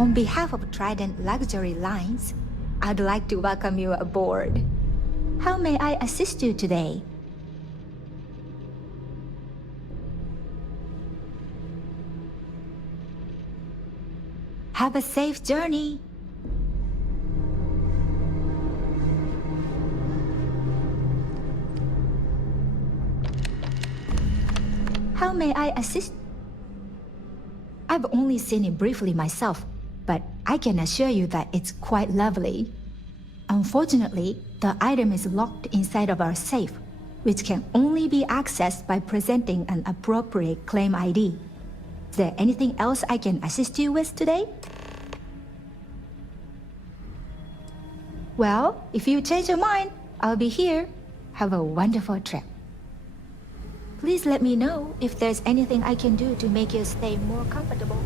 On behalf of Trident Luxury Lines, I'd like to welcome you aboard. How may I assist you today? Have a safe journey. How may I assist? I've only seen it briefly myself, but I can assure you that it's quite lovely. Unfortunately, the item is locked inside of our safe, which can only be accessed by presenting an appropriate claim ID. Is there anything else I can assist you with today? Well, if you change your mind, I'll be here. Have a wonderful trip. Please let me know if there's anything I can do to make your stay more comfortable.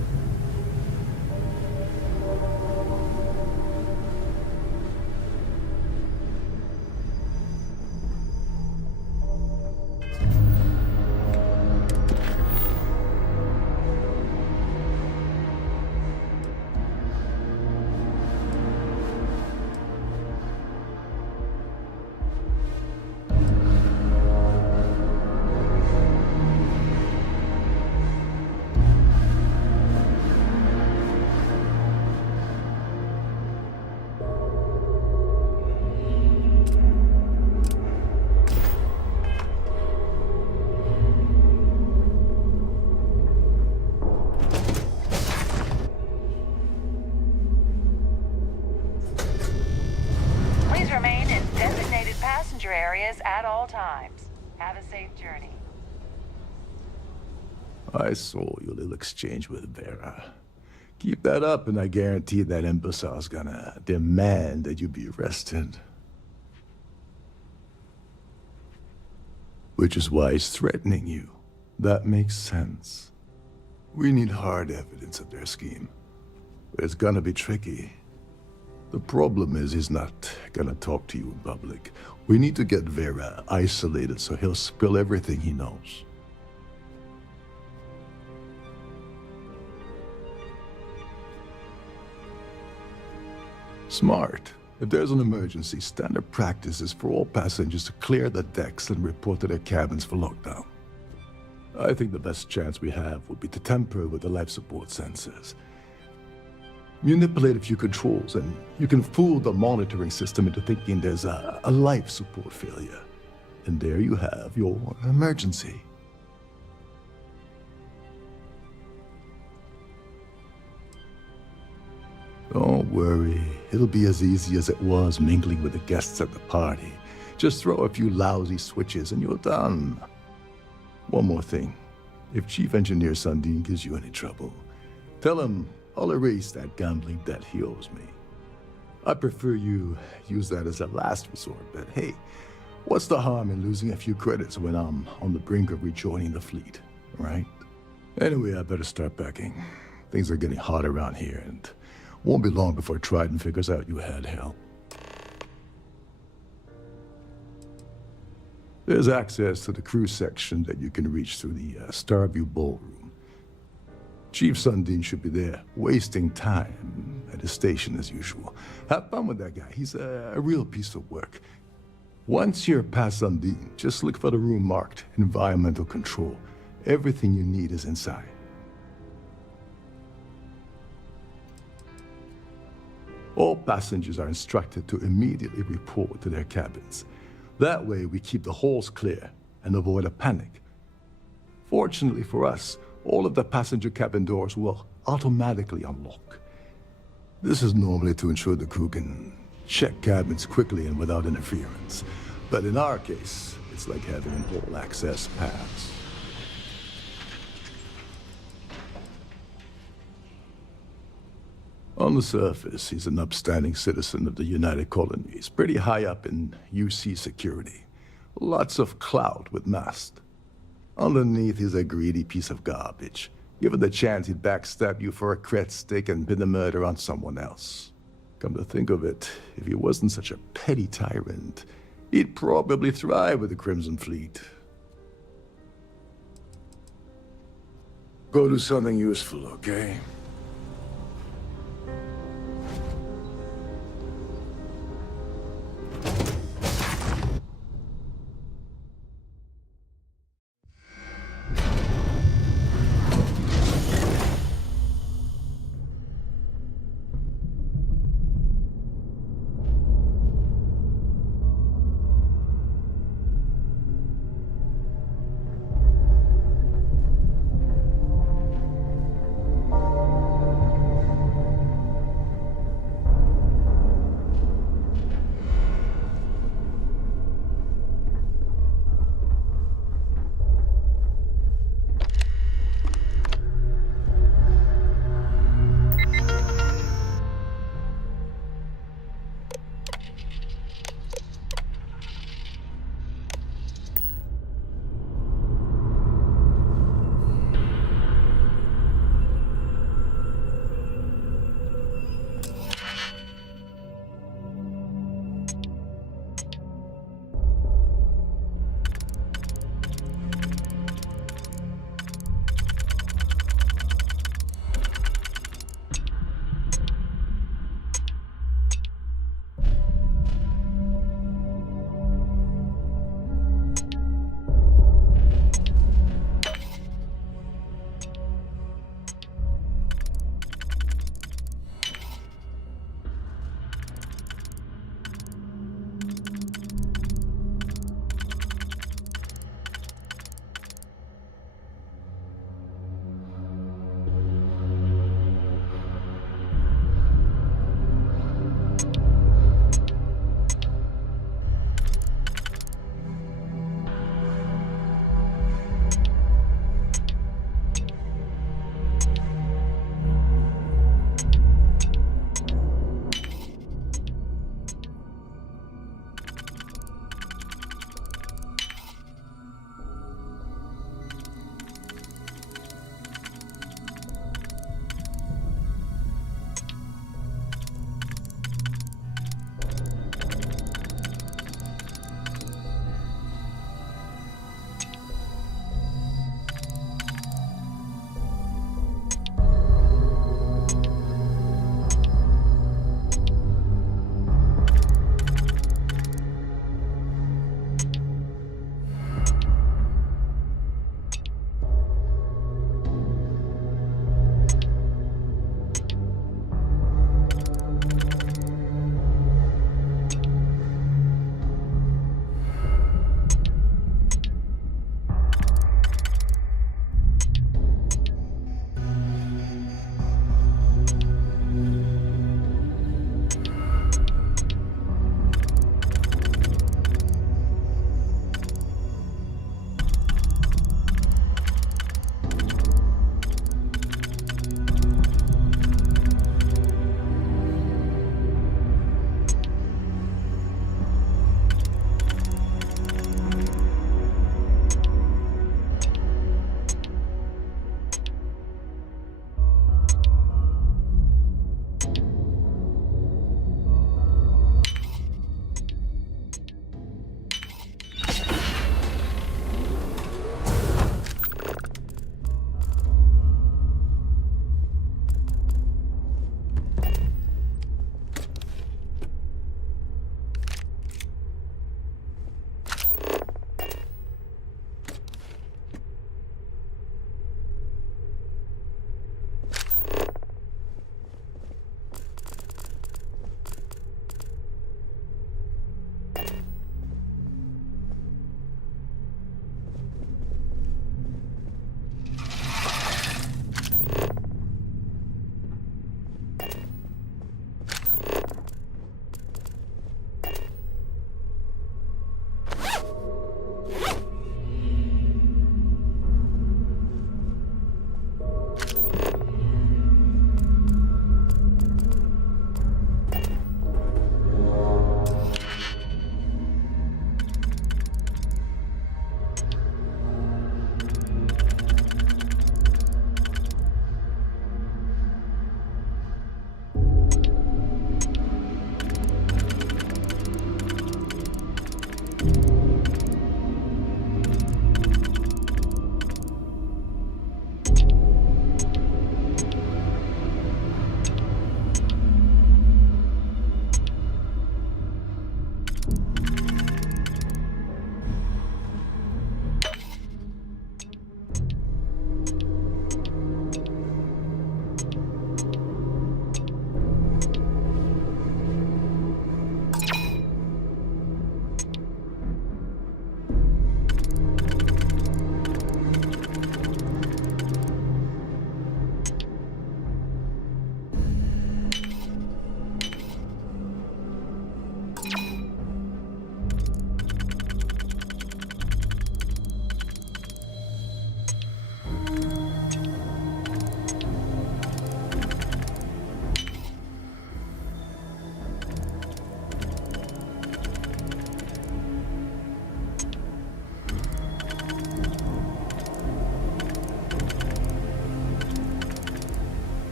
Remain in designated passenger areas at all times. Have a safe journey. I saw your little exchange with Vera. Keep that up and I guarantee that imbecile's gonna demand that you be arrested. Which is why he's threatening you. That makes sense. We need hard evidence of their scheme. It's gonna be tricky. The problem is he's not gonna talk to you in public. We need to get Vera isolated so he'll spill everything he knows. Smart. If there's an emergency, standard practice is for all passengers to clear the decks and report to their cabins for lockdown. I think the best chance we have would be to tamper with the life support sensors. Manipulate a few controls, and you can fool the monitoring system into thinking there's a life support failure. And there you have your emergency. Don't worry, it'll be as easy as it was mingling with the guests at the party. Just throw a few lousy switches and you're done. One more thing. If Chief Engineer Sundin gives you any trouble, tell him I'll erase that gambling debt he owes me. I prefer you use that as a last resort, but hey, what's the harm in losing a few credits when I'm on the brink of rejoining the fleet, right? Anyway, I better start packing. Things are getting hot around here, and won't be long before Trident figures out you had help. There's access to the crew section that you can reach through the Starfield Ballroom. Chief Sundin should be there, wasting time at his station as usual. Have fun with that guy. He's a real piece of work. Once you're past Sundin, just look for the room marked Environmental Control. Everything you need is inside. All passengers are instructed to immediately report to their cabins. That way we keep the halls clear and avoid a panic. Fortunately for us, all of the passenger cabin doors will automatically unlock. This is normally to ensure the crew can check cabins quickly and without interference. But in our case, it's like having an all-access pass. On the surface, he's an upstanding citizen of the United Colonies, pretty high up in UC security. Lots of clout with mast. Underneath, he's a greedy piece of garbage. Given the chance, he'd backstab you for a cret stick and pin the murder on someone else. Come to think of it, if he wasn't such a petty tyrant, he'd probably thrive with the Crimson Fleet. Go do something useful, okay?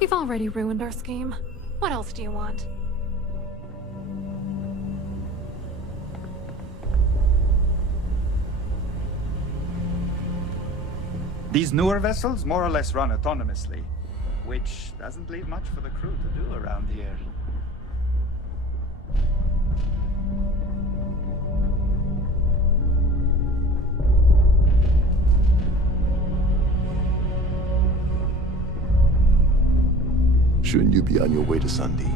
You've already ruined our scheme. What else do you want? These newer vessels more or less run autonomously, which doesn't leave much for the crew to do around here. Shouldn't you be on your way to Sunday?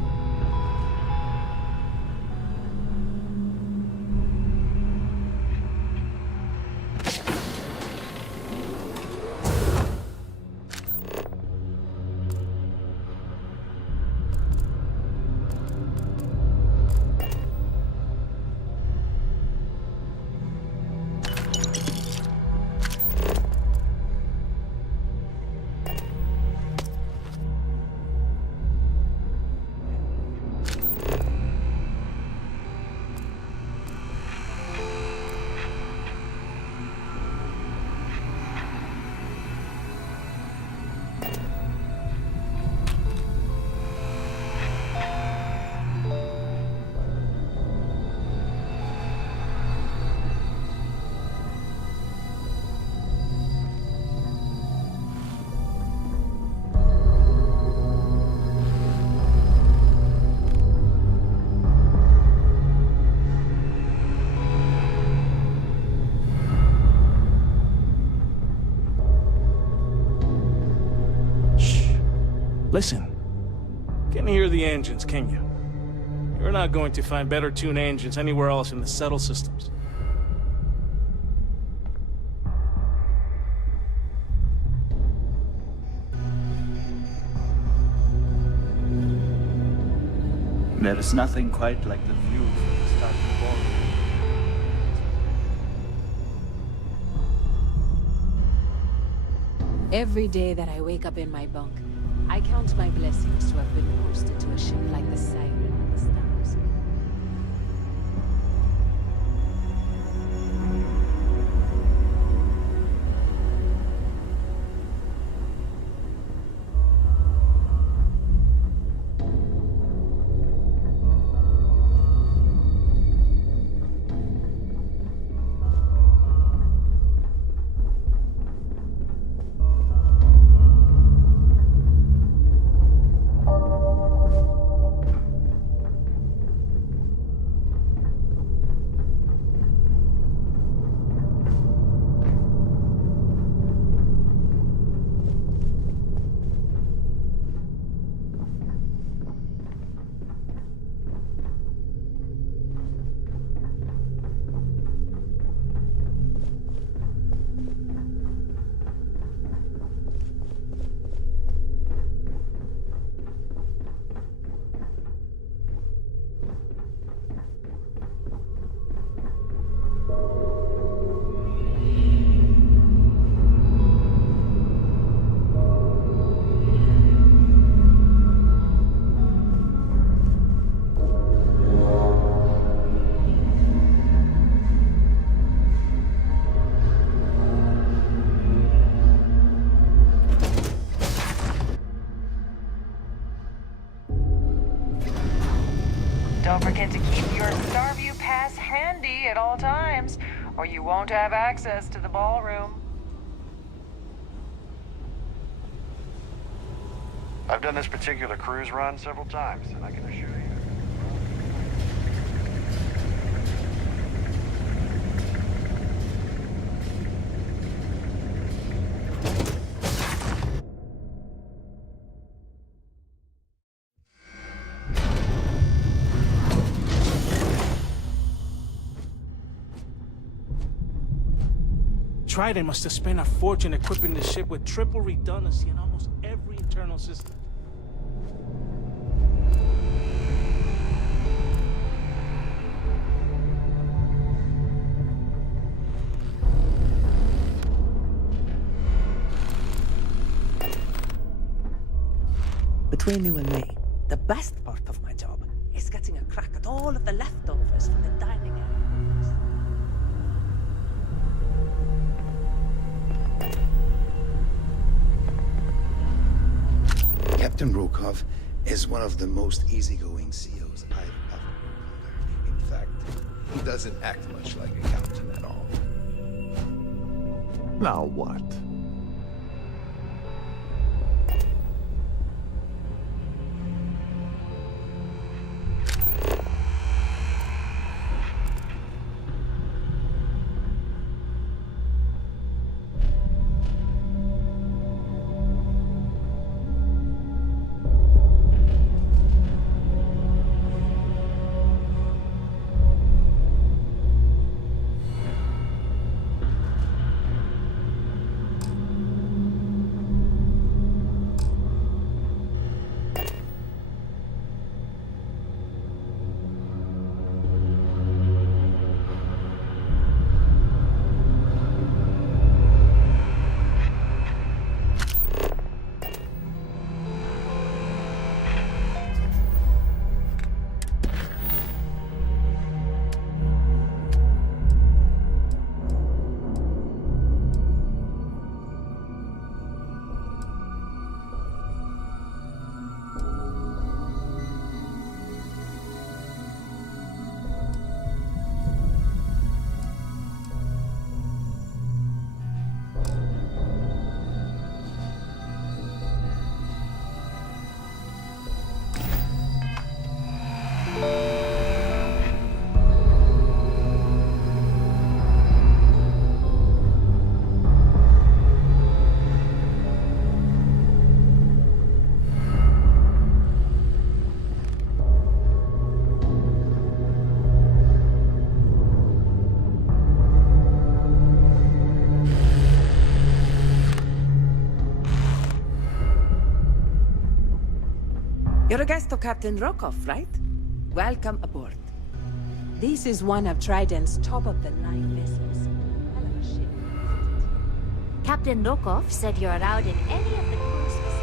Listen. Can you hear the engines, can you? You're not going to find better tuned engines anywhere else in the settled systems. There is nothing quite like the view from the Starfield Modded. Every day that I wake up in my bunk, I count my blessings to have been posted to a ship like the Siren and the Stars. Don't forget to keep your Starview pass handy at all times, or you won't have access to the ballroom. I've done this particular cruise run several times, and I can assure you. Trident must have spent a fortune equipping the ship with triple redundancy in almost every internal system. Between you and me, the best part of my job is getting a crack at all of the leftovers from the dining area. Kept Captain Rokov is one of the most easygoing COs I've ever worked under. In fact, he doesn't act much like a captain at all. Now what? You're a guest of Captain Rokov, right? Welcome aboard. This is one of Trident's top-of-the-line vessels. Hell of a ship. Captain Rokov said you're allowed in any of the cruise facilities.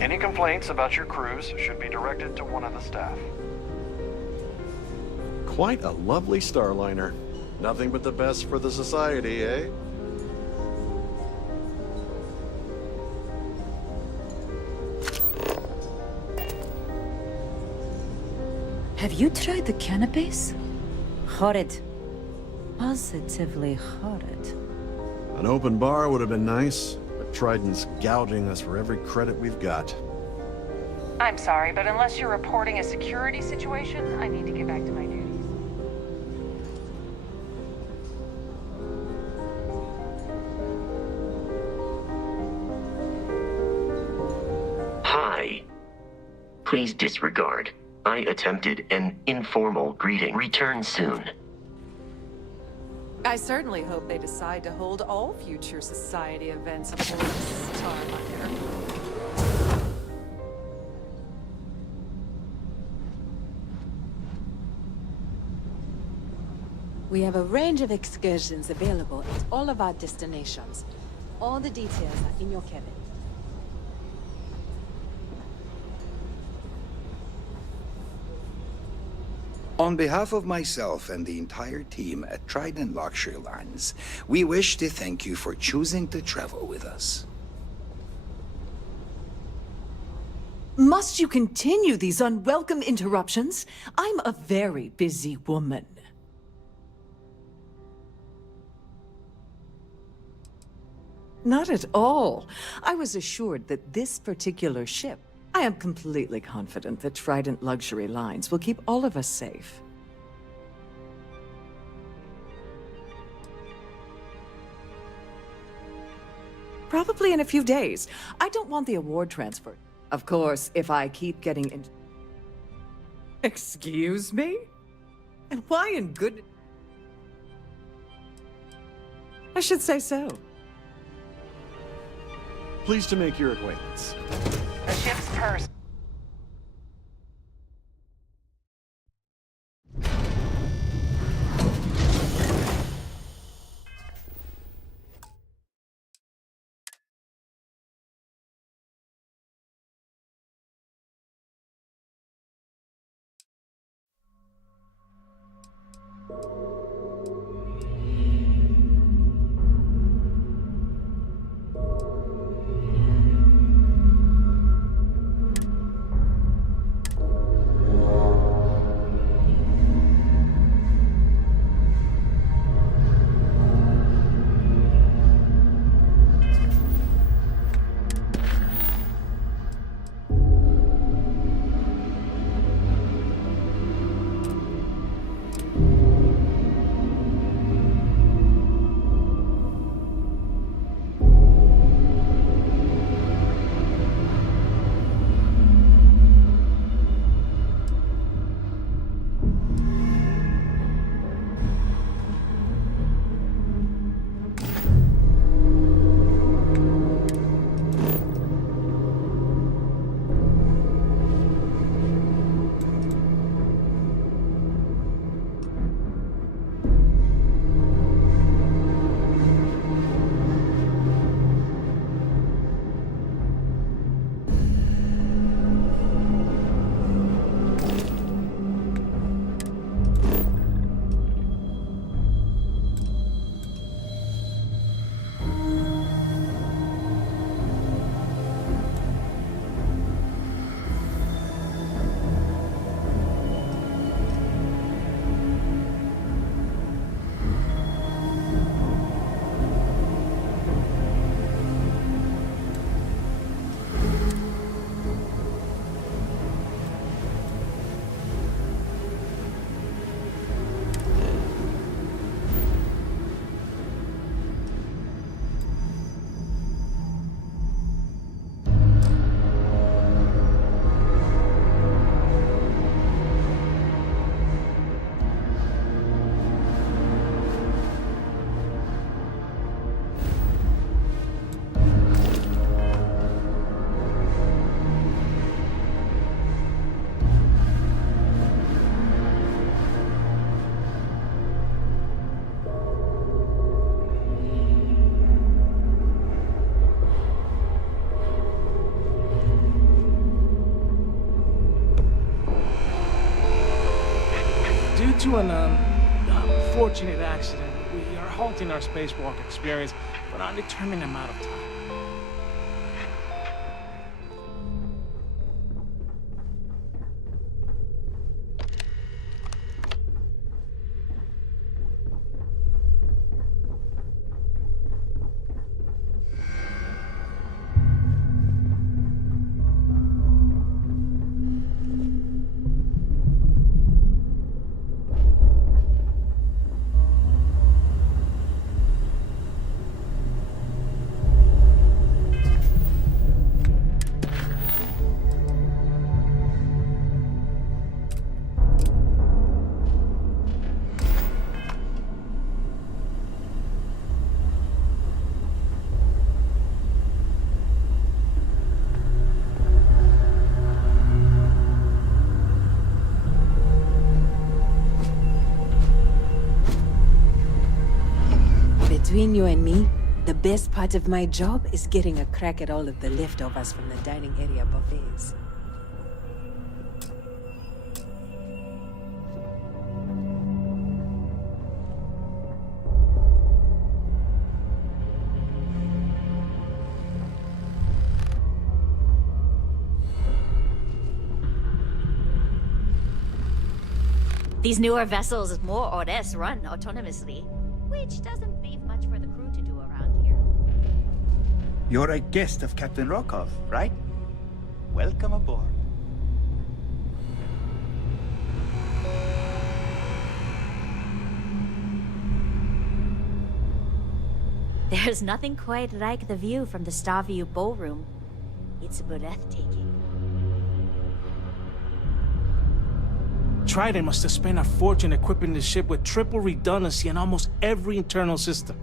Any complaints about your cruise should be directed to one of the staff. Quite a lovely starliner. Nothing but the best for the society, eh? Have you tried the canapes? Horrid. Positively horrid. An open bar would have been nice, but Trident's gouging us for every credit we've got. I'm sorry, but unless you're reporting a security situation, I need to get back to my duties. Hi. Please disregard. I attempted an informal greeting. Return soon. I certainly hope they decide to hold all future society events aboard Starfield. We have a range of excursions available at all of our destinations. All the details are in your cabin. On behalf of myself and the entire team at Trident Luxury Lines, we wish to thank you for choosing to travel with us. Must you continue these unwelcome interruptions? I'm a very busy woman. Not at all. I was assured that this particular ship... I am completely confident that Trident Luxury Lines will keep all of us safe. Probably in a few days. I don't want the award transferred. Of course, if I keep getting in... Excuse me? And why in good... I should say so. Pleased to make your acquaintance. The ship's purse. Due to an unfortunate accident, we are halting our spacewalk experience for an undetermined amount of time. Between you and me, the best part of my job is getting a crack at all of the leftovers from the dining area buffets. These newer vessels more or less run autonomously, which doesn't leave much for the crew to do around here. You're a guest of Captain Rokov, right? Welcome aboard. There's nothing quite like the view from the Starfield ballroom. It's breathtaking. Trident must have spent a fortune equipping the ship with triple redundancy in almost every internal system.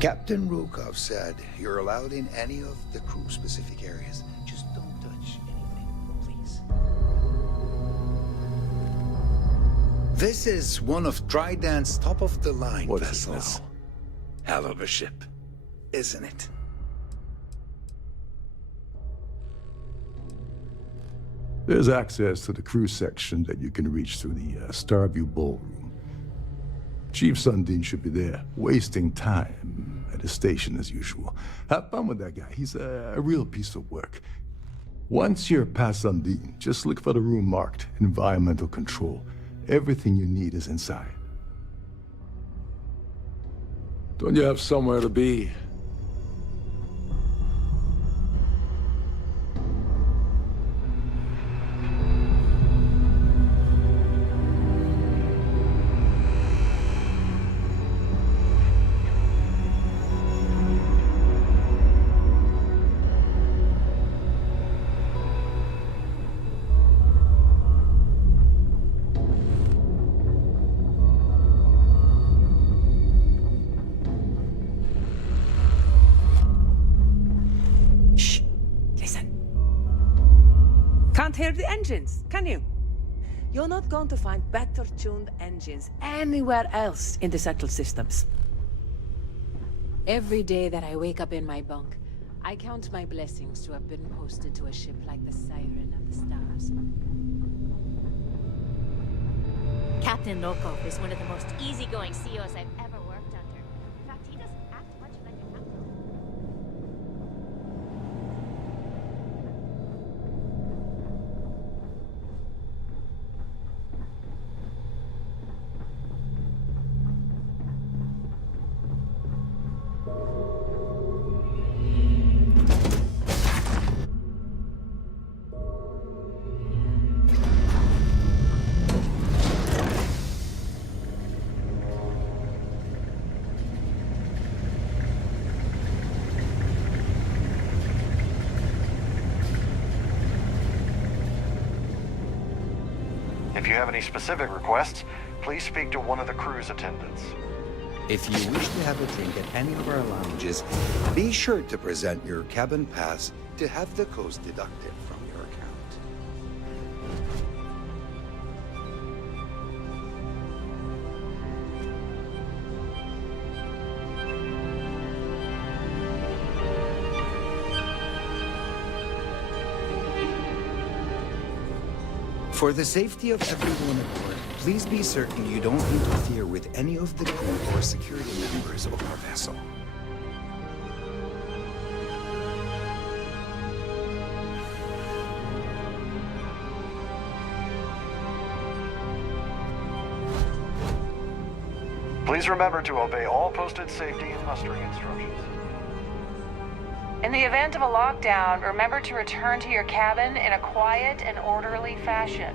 Captain Rukov said you're allowed in any of the crew-specific areas. Just don't touch anything, please. This is one of Trident's top-of-the-line vessels. Hell of a ship, isn't it? There's access to the crew section that you can reach through the Starview ballroom. Chief Sundin should be there, wasting time at his station as usual. Have fun with that guy. He's a real piece of work. Once you're past Sundin, just look for the room marked Environmental Control. Everything you need is inside. Don't you have somewhere to be? Can't hear the engines, can you? You're not going to find better tuned engines anywhere else in the settled systems. Every day that I wake up in my bunk, I count my blessings to have been posted to a ship like the Siren of the Stars. Captain Lokov is one of the most easygoing CEOs I've ever worked under. In fact, he doesn't act much like a captain. If you have any specific requests, please speak to one of the crew's attendants. If you wish to have a drink at any of our lounges, be sure to present your cabin pass to have the cost deducted from your account. For the safety of everyone aboard, please be certain you don't interfere with any of the crew or security members of our vessel. Please remember to obey all posted safety and mustering instructions. In the event of a lockdown, remember to return to your cabin in a quiet and orderly fashion.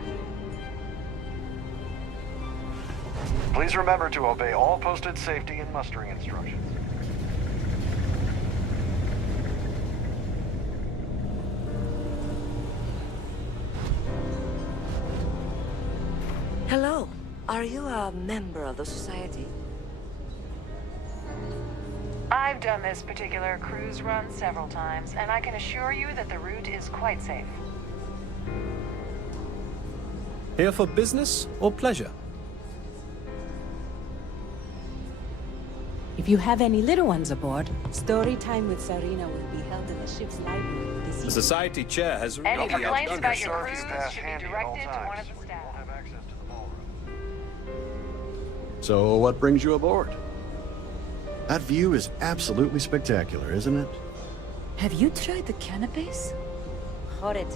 Please remember to obey all posted safety and mustering instructions. Hello. Are you a member of the Society? I've done this particular cruise run several times, and I can assure you that the route is quite safe. Here for business or pleasure? If you have any little ones aboard, story time with Sarina will be held in the ship's library this The evening. Society chair has Any really complaints outdone about her your service. cruise should be directed to one of the staff. So what brings you aboard? That view is absolutely spectacular, isn't it? Have you tried the canapes? Horrid.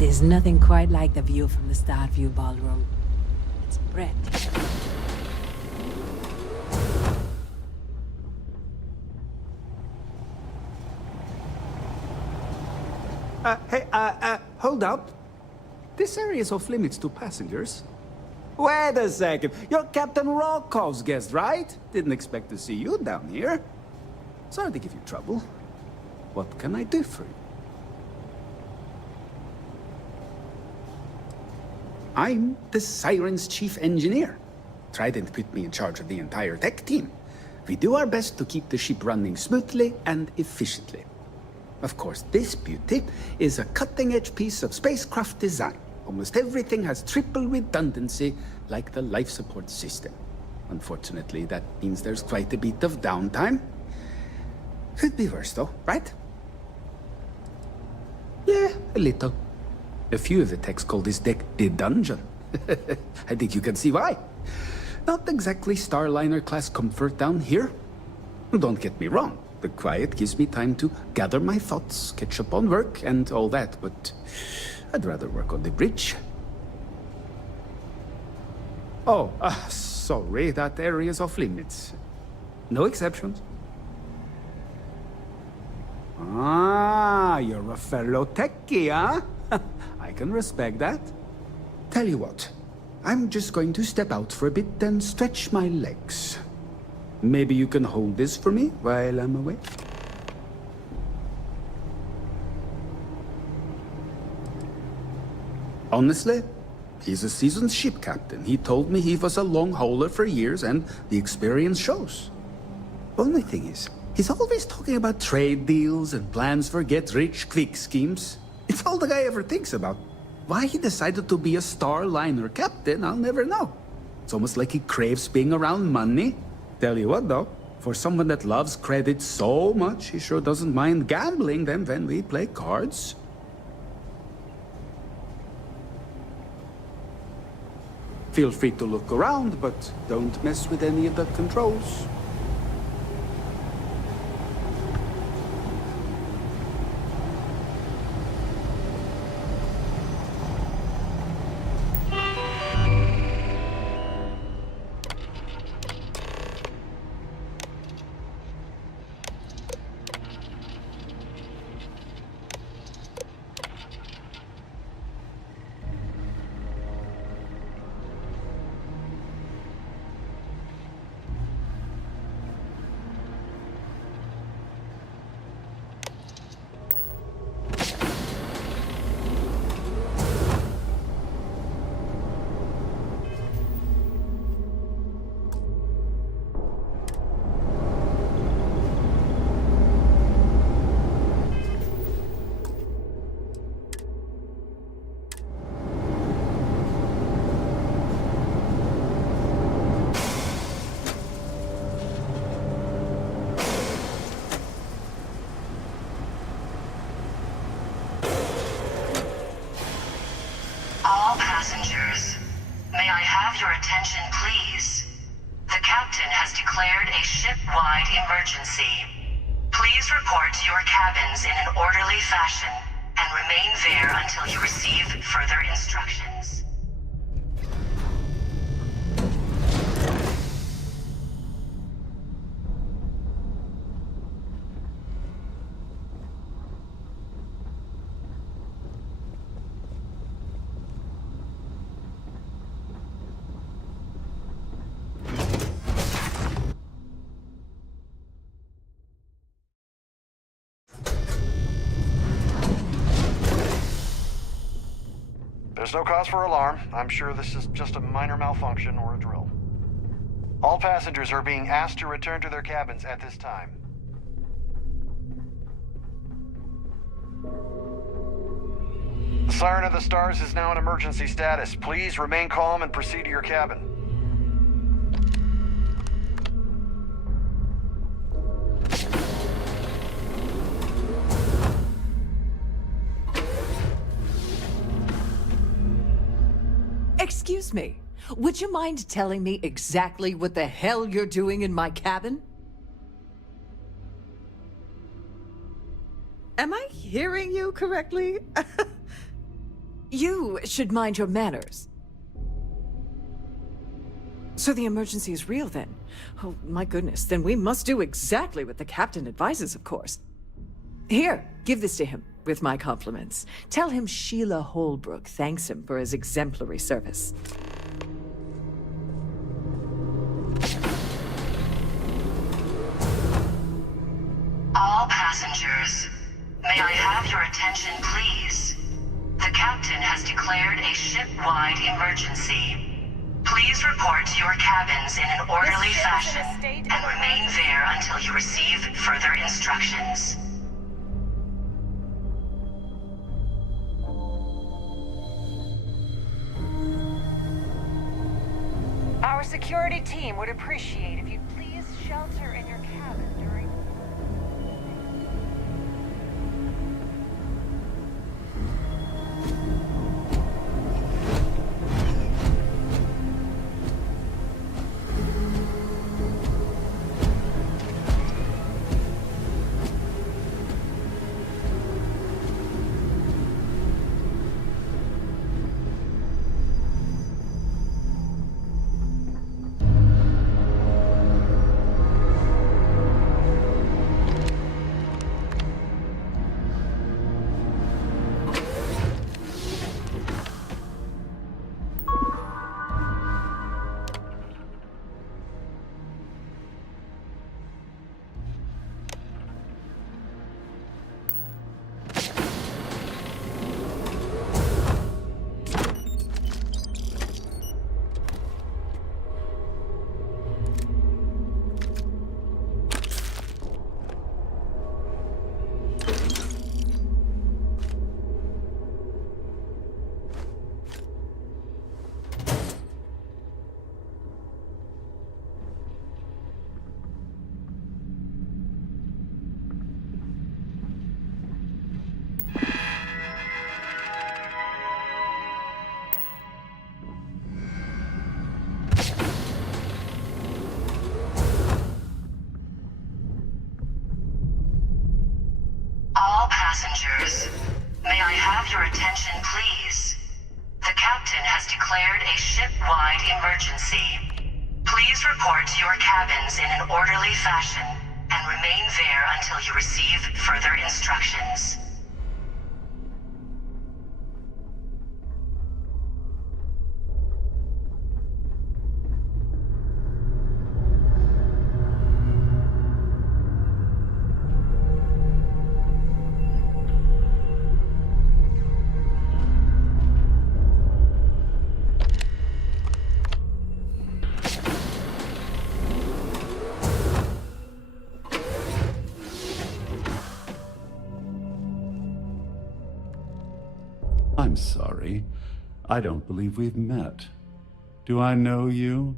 There's nothing quite like the view from the Starfield ballroom. It's breathtaking. Hold up. This area is off limits to passengers. Wait a second. You're Captain Rokov's guest, right? Didn't expect to see you down here. Sorry to give you trouble. What can I do for you? I'm the Siren's chief engineer. Trident put me in charge of the entire tech team. We do our best to keep the ship running smoothly and efficiently. Of course, this beauty is a cutting-edge piece of spacecraft design. Almost everything has triple redundancy, like the life support system. Unfortunately, that means there's quite a bit of downtime. Could be worse, though, right? Yeah, a little. A few of the techs call this deck the dungeon. I think you can see why. Not exactly Starliner-class comfort down here. Don't get me wrong. The quiet gives me time to gather my thoughts, catch up on work, and all that, but I'd rather work on the bridge. Oh, sorry, that area is off limits. No exceptions. Ah, you're a fellow techie, huh? I can respect that. Tell you what, I'm just going to step out for a bit and stretch my legs. Maybe you can hold this for me while I'm away? Honestly, he's a seasoned ship captain. He told me he was a long hauler for years, and the experience shows. Only thing is, he's always talking about trade deals and plans for get-rich-quick schemes. It's all the guy ever thinks about. Why he decided to be a Starliner captain, I'll never know. It's almost like he craves being around money. Tell you what, though, for someone that loves credit so much, he sure doesn't mind gambling them when we play cards. Feel free to look around, but don't mess with any of the controls. All passengers, may I have your attention, please? The captain has declared a ship-wide emergency. Please report to your cabins in an orderly fashion and remain there until you receive further instructions. There's no cause for alarm. I'm sure this is just a minor malfunction or a drill. All passengers are being asked to return to their cabins at this time. The Siren of the Stars is now in emergency status. Please remain calm and proceed to your cabin. Excuse me, would you mind telling me exactly what the hell you're doing in my cabin? Am I hearing you correctly? You should mind your manners. So the emergency is real then? Oh, my goodness, then we must do exactly what the captain advises, of course. Here, give this to him, with my compliments. Tell him Sheila Holbrook thanks him for his exemplary service. All passengers, may I have your attention, please? The captain has declared a ship-wide emergency. Please report to your cabins in an orderly fashion and remain there until you receive further instructions. Our security team would appreciate if you'd please shelter in your cabin during... attention, please. The captain has declared a ship-wide emergency. Please report to your cabins in an orderly fashion and remain there until you receive further instructions. I'm sorry. I don't believe we've met. Do I know you?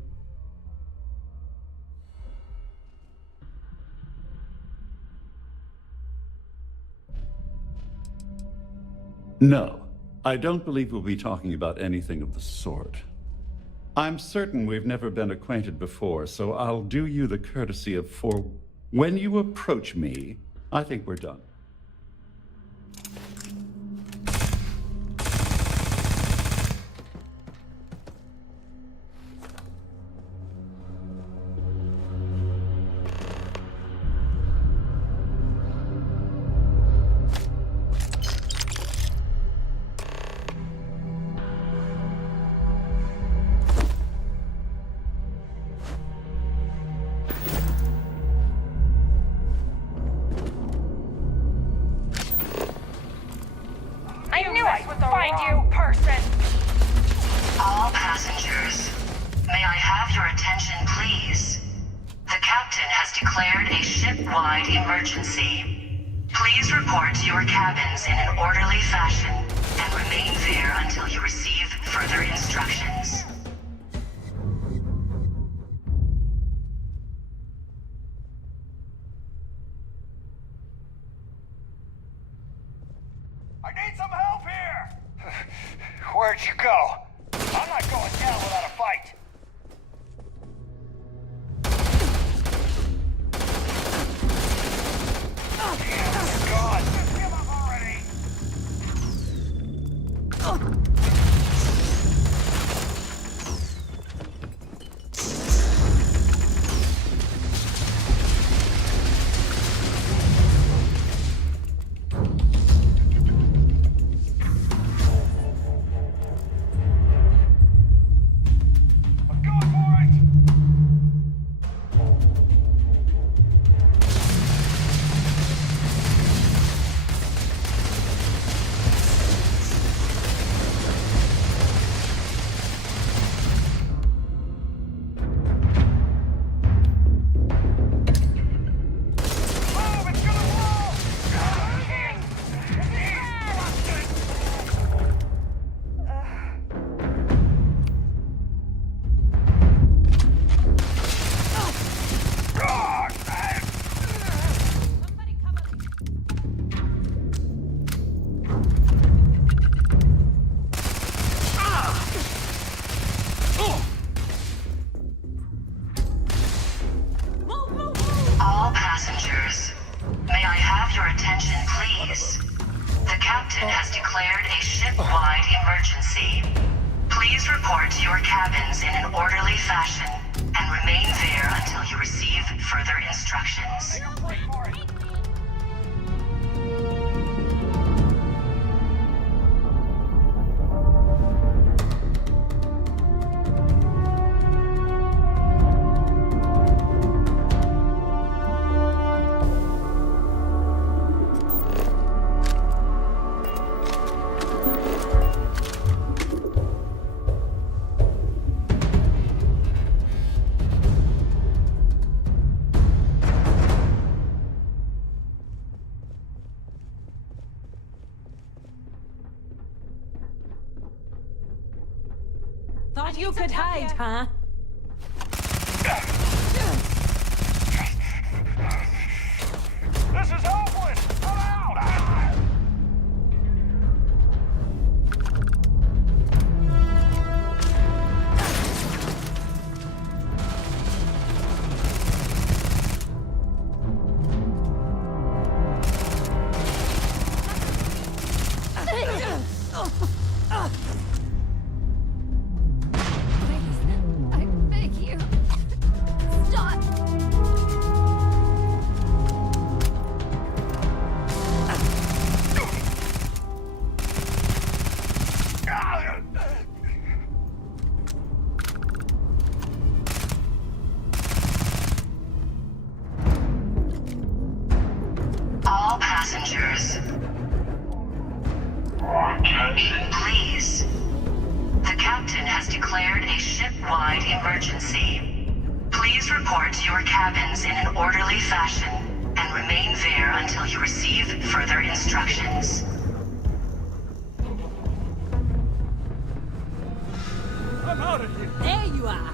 No, I don't believe we'll be talking about anything of the sort. I'm certain we've never been acquainted before, so I'll do you the courtesy of when you approach me, I think we're done. I knew I'd find you, person! All passengers, may I have your attention, please? The captain has declared a ship-wide emergency. Please report to your cabins in an orderly fashion and remain there until you receive further instructions. I need some help here! Where'd you go? I'm not going down without a fight! Damn, God! Just give up already! All passengers, may I have your attention, please? The captain has declared a ship-wide emergency. Please report to your cabins in an orderly fashion and remain there until you receive further instructions. Thought you could hide, huh? This is hopeless! I'm out! Attention, please. The captain has declared a ship-wide emergency. Please report to your cabins in an orderly fashion and remain there until you receive further instructions. I'm out of here. There you are.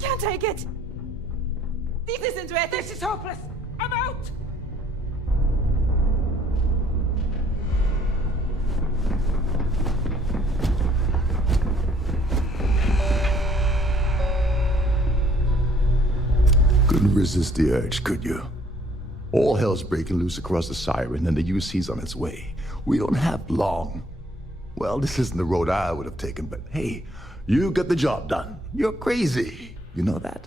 Can't take it! This isn't right. This is hopeless. I'm out! Couldn't resist the urge, could you? All hell's breaking loose across the Siren, and the UC's on its way. We don't have long. Well, this isn't the road I would have taken, but hey, you got the job done. You're crazy. You know that?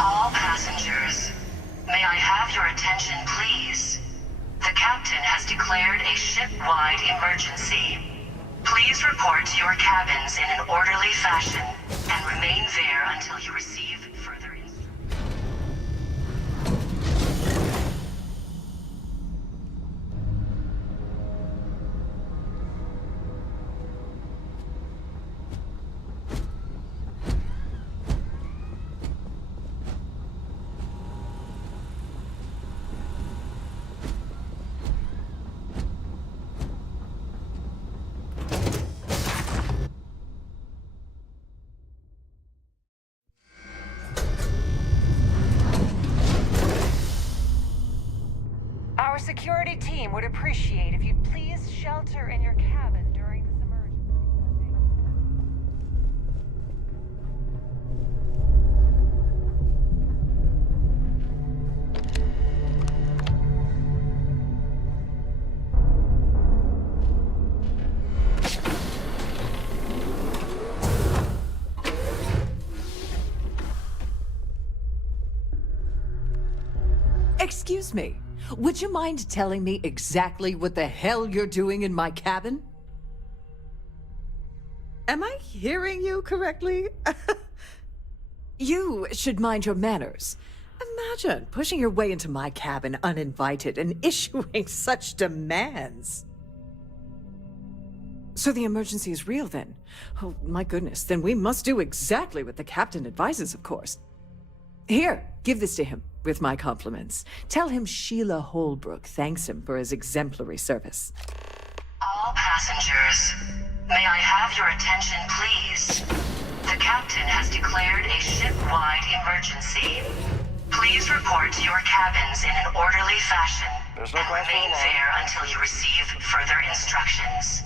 All passengers, may I have your attention, please? The captain has declared a ship-wide emergency. Please report to your cabins in an orderly fashion and remain there until you receive further instructions. Our security team would appreciate if you'd please shelter in your cabin during this emergency. Excuse me, would you mind telling me exactly what the hell you're doing in my cabin? Am I hearing you correctly? You should mind your manners. Imagine pushing your way into my cabin uninvited and issuing such demands. So the emergency is real then? Oh, my goodness, then we must do exactly what the captain advises, of course. Here, give this to him, with my compliments. Tell him Sheila Holbrook thanks him for his exemplary service. All passengers, may I have your attention, please? The captain has declared a ship-wide emergency. Please report to your cabins in an orderly fashion and remain there until you receive further instructions.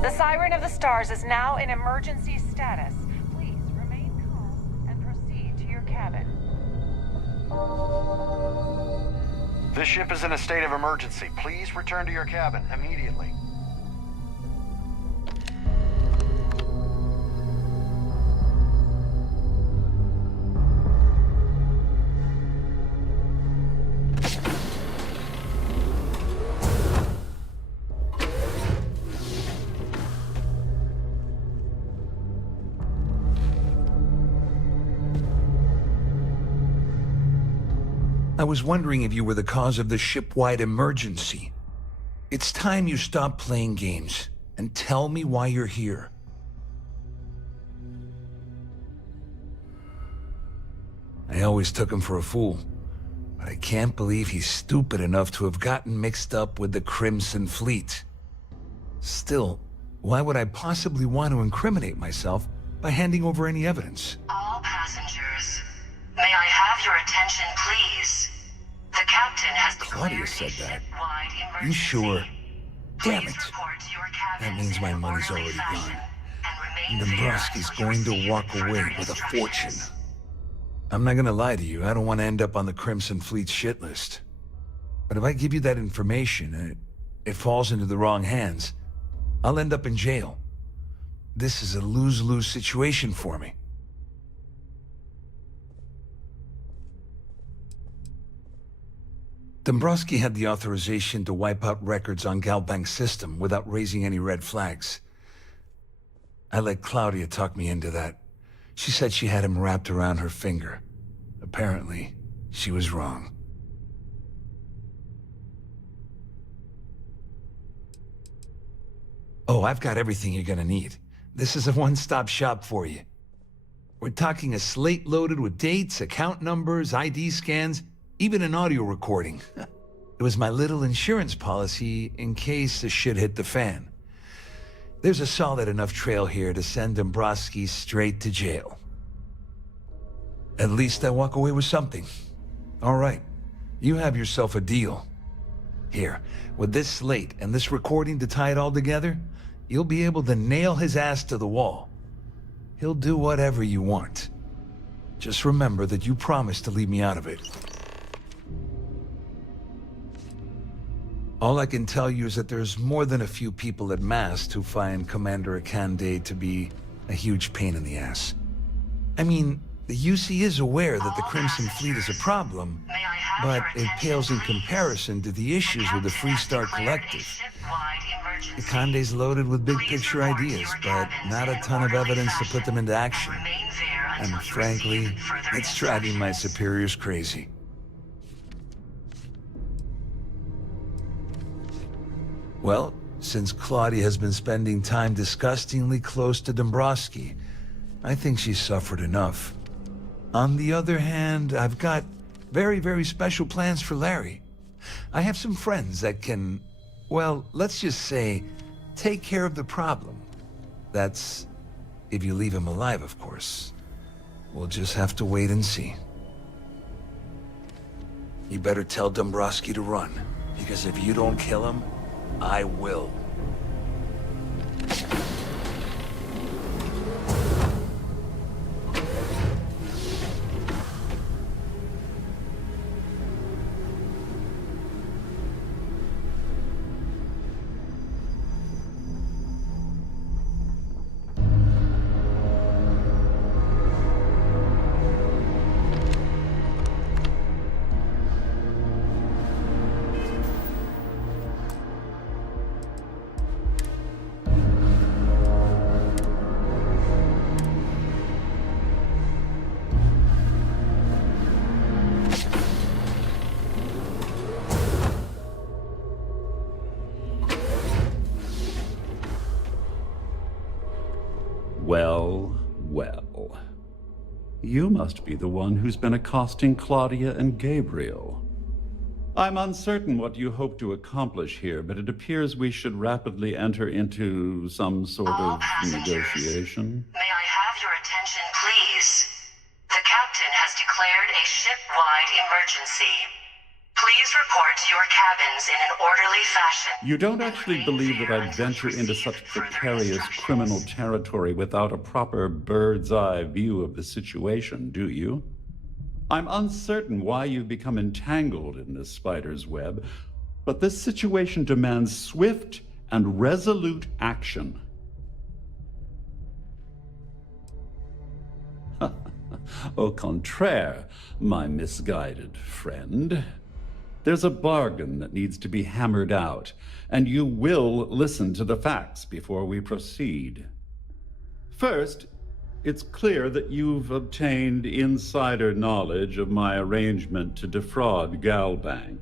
The Siren of the Stars is now in emergency status. Please remain calm and proceed to your cabin. This ship is in a state of emergency. Please return to your cabin immediately. I was wondering if you were the cause of the ship-wide emergency. It's time you stop playing games and tell me why you're here. I always took him for a fool, but I can't believe he's stupid enough to have gotten mixed up with the Crimson Fleet. Still, why would I possibly want to incriminate myself by handing over any evidence? All passengers, may I have your attention, please? The captain has Claudia said that. You sure? Damn it. That means my money's already gone. And Dombrowski's going to walk away with a fortune. I'm not gonna lie to you, I don't want to end up on the Crimson Fleet shit list. But if I give you that information and it falls into the wrong hands, I'll end up in jail. This is a lose-lose situation for me. Dombrowski had the authorization to wipe out records on Galbank's system without raising any red flags. I let Claudia talk me into that. She said she had him wrapped around her finger. Apparently, she was wrong. Oh, I've got everything you're gonna need. This is a one-stop shop for you. We're talking a slate loaded with dates, account numbers, ID scans, even an audio recording. It was my little insurance policy in case the shit hit the fan. There's a solid enough trail here to send Dombrowski straight to jail. At least I walk away with something. All right, you have yourself a deal. Here, with this slate and this recording to tie it all together, you'll be able to nail his ass to the wall. He'll do whatever you want. Just remember that you promised to leave me out of it. All I can tell you is that there's more than a few people at Mast who find Commander Akande to be a huge pain in the ass. I mean, the UC is aware that the Crimson Fleet is a problem, but it pales in comparison to the issues with the Freestar Collective. Akande's loaded with big-picture ideas, but not a ton of evidence to put them into action. And frankly, it's driving my superiors crazy. Well, since Claudia has been spending time disgustingly close to Dombrowski, I think she's suffered enough. On the other hand, I've got very, very special plans for Larry. I have some friends that can, well, let's just say, take care of the problem That's if you leave him alive, of course. We'll just have to wait and see. You better tell Dombrowski to run, because if you don't kill him, I will. Well, well. You must be the one who's been accosting Claudia and Gabriel. I'm uncertain what you hope to accomplish here, but it appears we should rapidly enter into some sort of negotiation. May I have your attention, please? The captain has declared a ship-wide emergency. Please report to your cabins in an orderly fashion. You don't actually believe that I'd venture into such precarious criminal territory without a proper bird's-eye view of the situation, do you? I'm uncertain why you've become entangled in this spider's web, but this situation demands swift and resolute action. Au contraire, my misguided friend. There's a bargain that needs to be hammered out, and you will listen to the facts before we proceed. First, it's clear that you've obtained insider knowledge of my arrangement to defraud Galbank.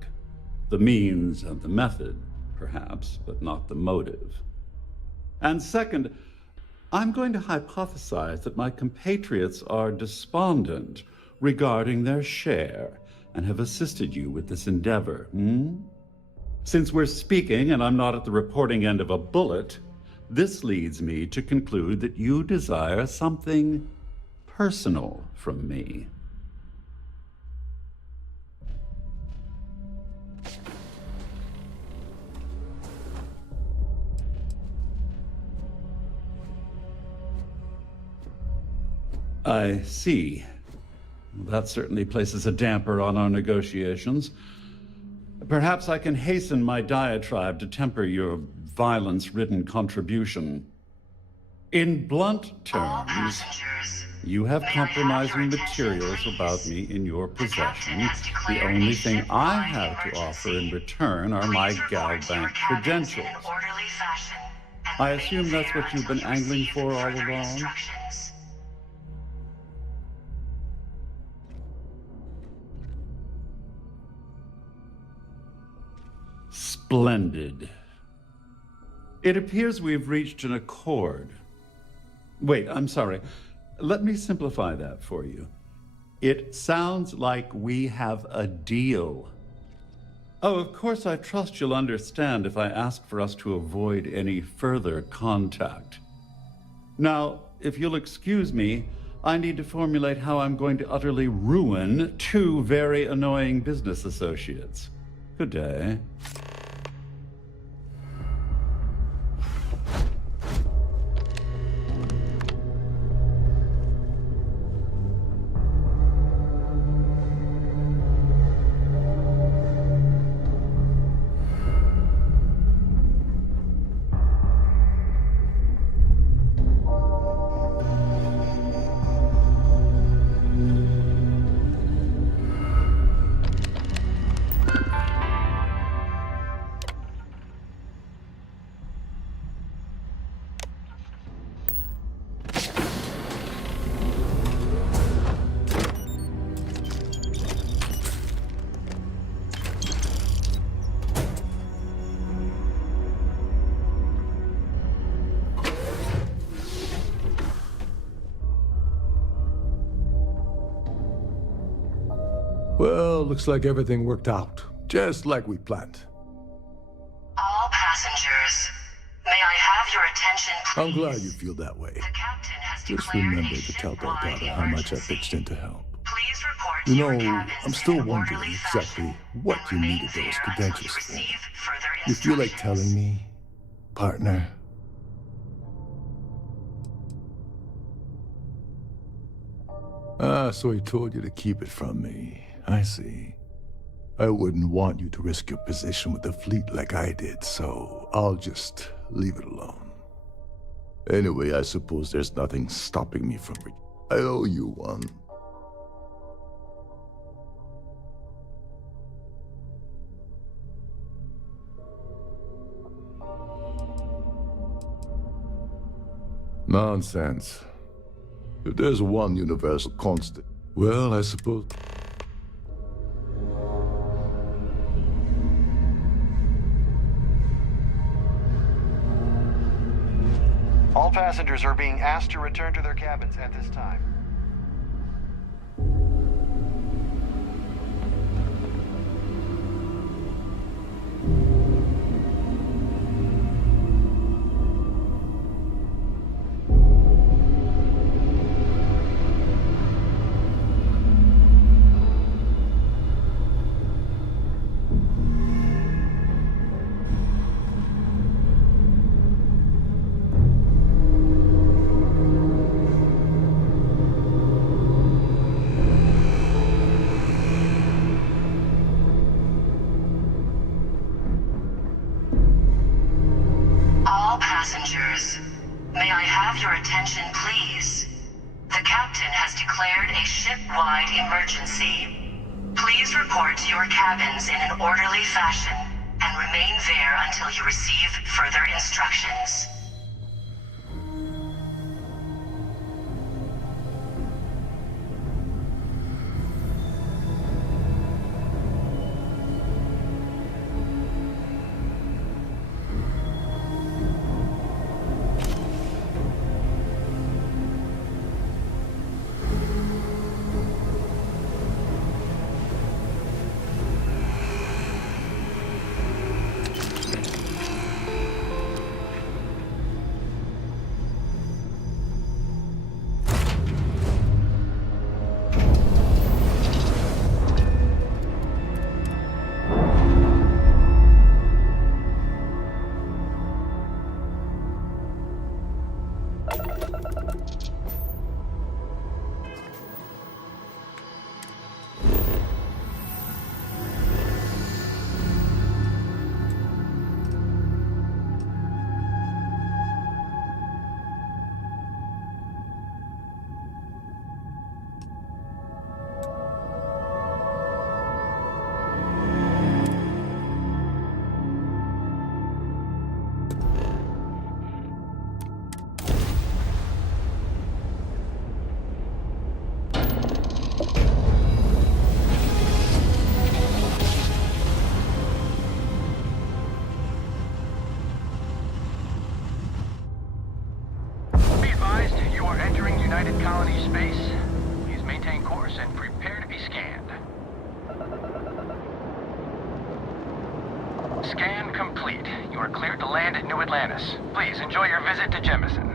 The means and the method, perhaps, but not the motive. And second, I'm going to hypothesize that my compatriots are despondent regarding their share and have assisted you with this endeavor, Since we're speaking and I'm not at the reporting end of a bullet, this leads me to conclude that you desire something personal from me. I see. That certainly places a damper on our negotiations. Perhaps I can hasten my diatribe to temper your violence-ridden contribution. In blunt terms, you have compromising materials about me in your possession. The only thing I have to offer in return are my Galbank credentials. I assume that's what you've been angling for all along? Splendid. It appears we've reached an accord. Wait, I'm sorry. Let me simplify that for you. It sounds like we have a deal. Oh, of course, I trust you'll understand if I ask for us to avoid any further contact. Now, if you'll excuse me, I need to formulate how I'm going to utterly ruin two very annoying business associates. Good day. Well, looks like everything worked out, just like we planned. All passengers, may I have your attention, please? I'm glad you feel that way. The captain has Just declared remember a to tell ship-wide Delgado how much I emergency. pitched in to help. Please report to You your know, cabins I'm still in an wondering orderly exactly fashion what and you remain needed there those until credentials you for. receive further You feel like instructions. telling me, partner? Ah, so he told you to keep it from me. I see. I wouldn't want you to risk your position with the fleet like I did, so I'll just leave it alone. Anyway, I suppose there's nothing stopping me from... I owe you one. Nonsense. If there's one universal constant, well, I suppose... All passengers are being asked to return to their cabins at this time. All passengers, may I have your attention, please? The captain has declared a ship-wide emergency. Please report to your cabins in an orderly fashion and remain there until you receive further instructions. Be advised, you are entering United Colony space. Please maintain course and prepare to be scanned. Scan complete. You are cleared to land at New Atlantis. Please enjoy your visit to Jemison.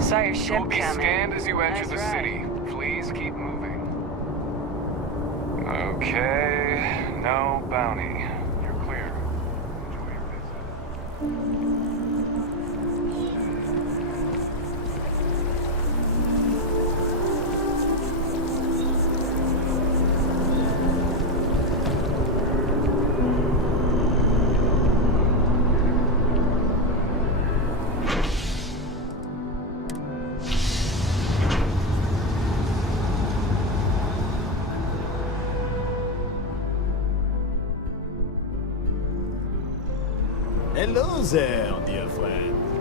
Saw your ship You'll be coming. scanned as you enter That's the right. city. Please keep moving. Okay, no bounty. You're clear. Enjoy your visit. Hello there, dear friend.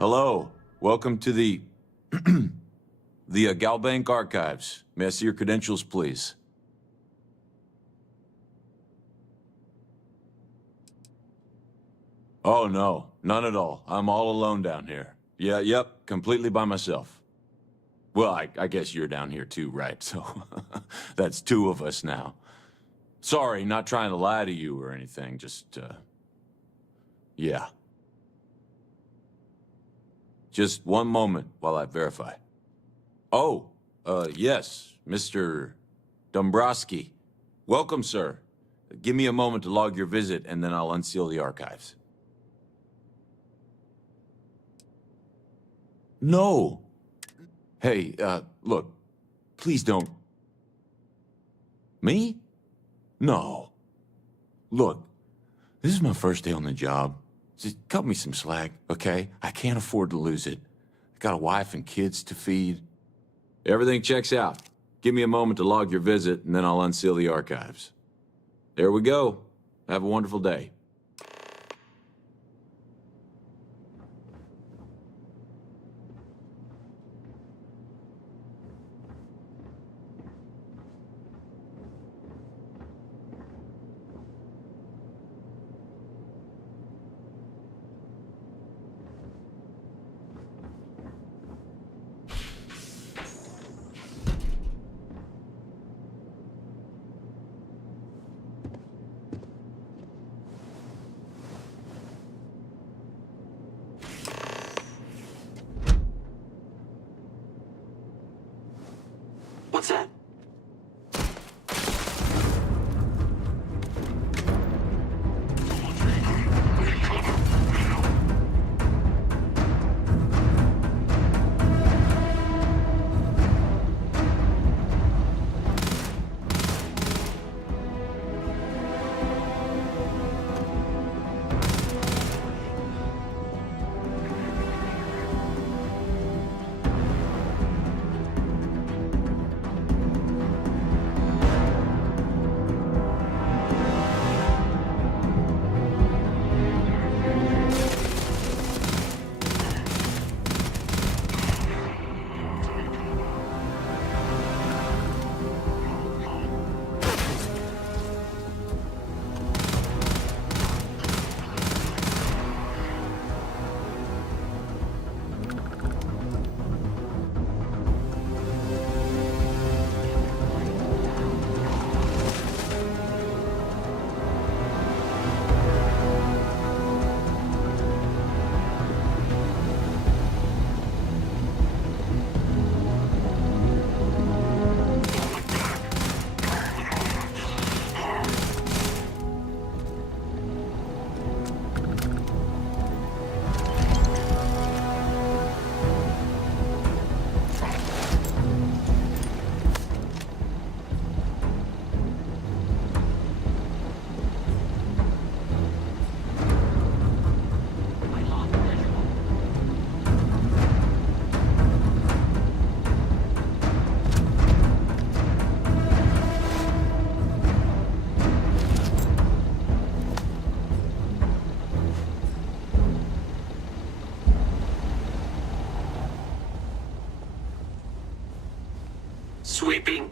Hello. Welcome to the... the Galbank Archives. May I see your credentials, please? Oh, no. None at all. I'm all alone down here. Yep. Completely by myself. Well, I guess you're down here too, right? So, that's two of us now. Sorry, not trying to lie to you or anything, just, yeah. Just one moment while I verify. Oh, yes, Mr. Dombrowski. Welcome, sir. Give me a moment to log your visit, and then I'll unseal the archives. No! Hey, look, please don't... Me? No. Look, this is my first day on the job. Just cut me some slack, okay? I can't afford to lose it. I got a wife and kids to feed. Everything checks out. Give me a moment to log your visit, and then I'll unseal the archives. There we go. Have a wonderful day. What's that? Sweeping.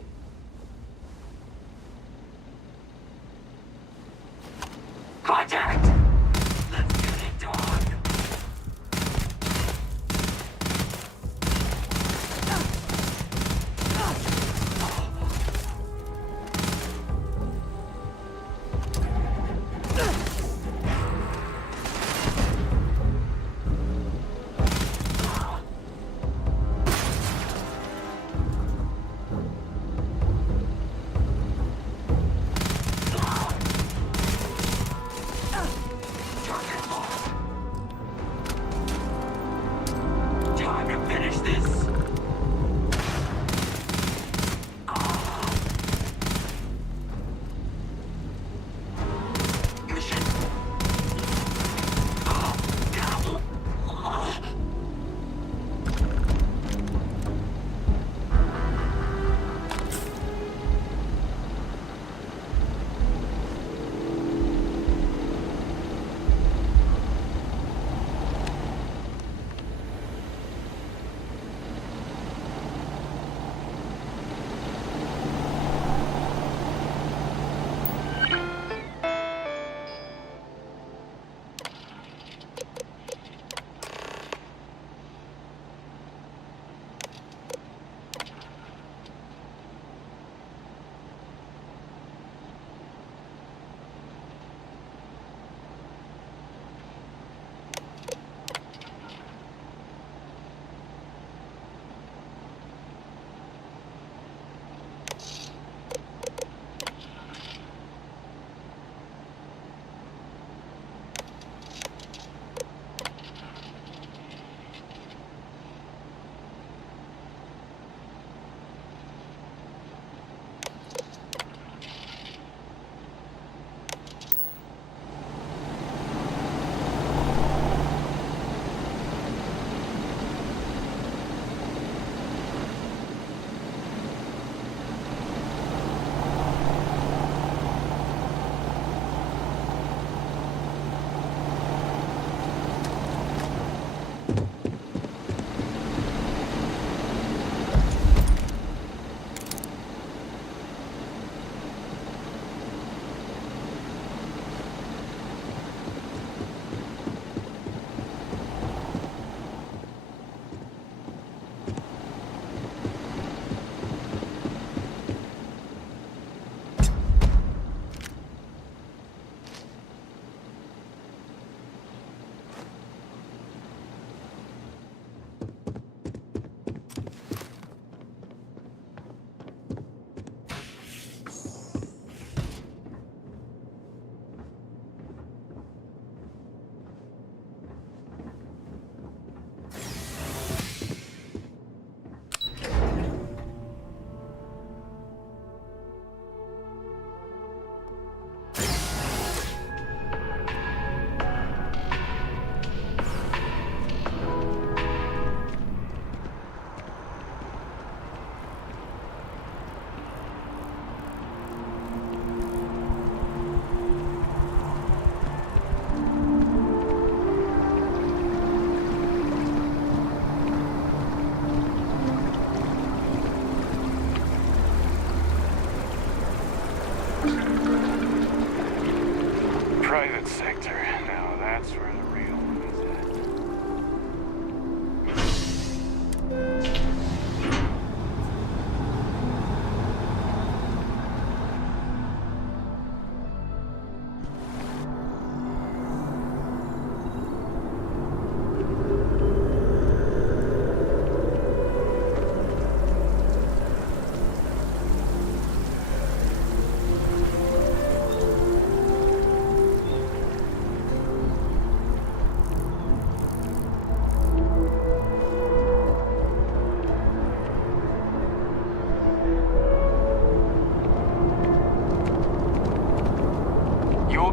Contact. Let's get it, dog.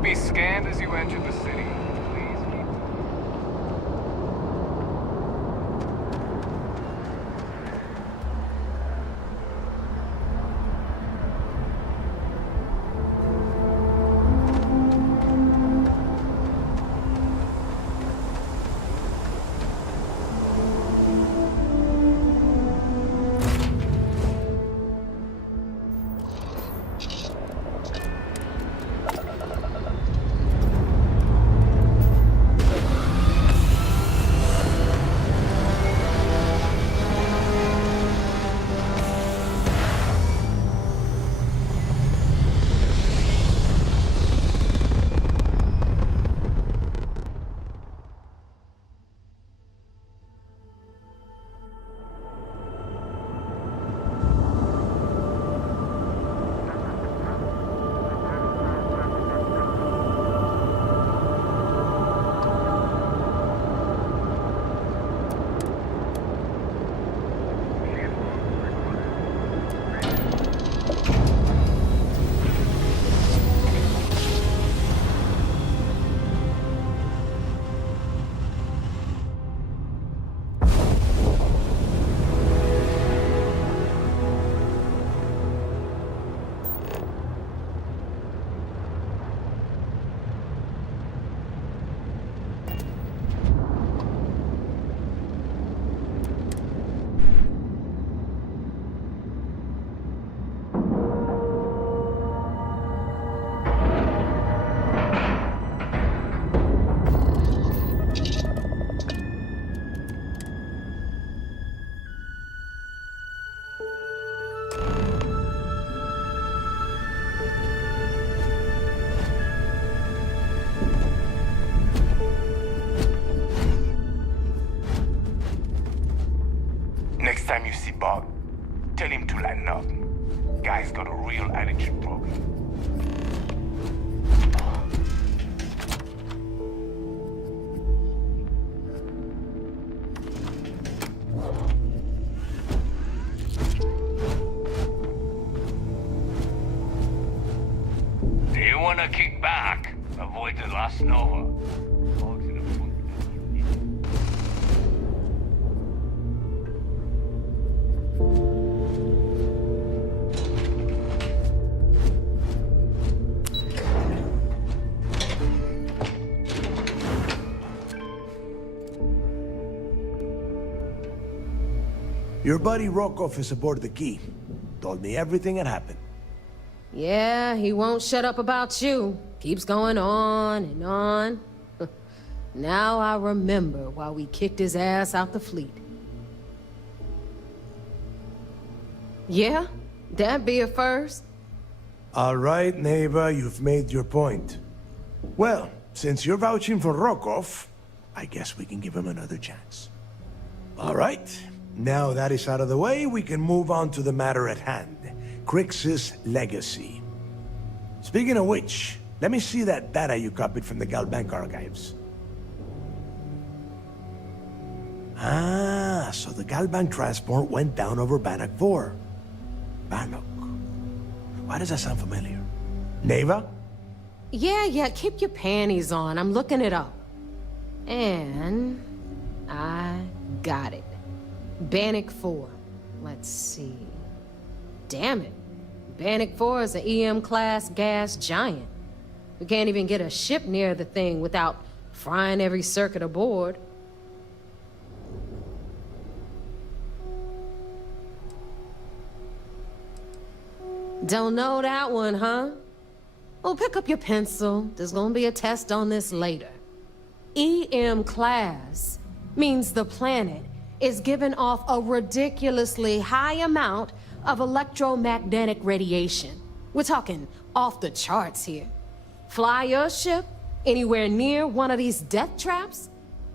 be scanned as you enter the city. Please keep... Next time you see Bob, tell him to lighten up. Guy's got a real attitude problem. Do you want to kick back? Avoid the last Nova. Your buddy Rokov is aboard the Key. Told me everything that happened. Yeah, he won't shut up about you. Keeps going on and on. Now I remember why we kicked his ass out the fleet. Yeah, that'd be a first. All right, Neva, you've made your point. Well, since you're vouching for Rokov, I guess we can give him another chance. All right. Now that is out of the way, we can move on to the matter at hand. Crix's legacy. Speaking of which, let me see that data you copied from the Gal Bank archives. Ah, so the Gal Bank transport went down over Bannock 4. Bannock. Why does that sound familiar? Neva? Yeah, keep your panties on. I'm looking it up. And I got it. Bannock 4. Let's see. Damn it. Bannock 4 is an EM-class gas giant. We can't even get a ship near the thing without frying every circuit aboard. Don't know that one, huh? Well, pick up your pencil. There's gonna be a test on this later. EM-class means the planet is giving off a ridiculously high amount of electromagnetic radiation. We're talking off the charts here. Fly your ship anywhere near one of these death traps,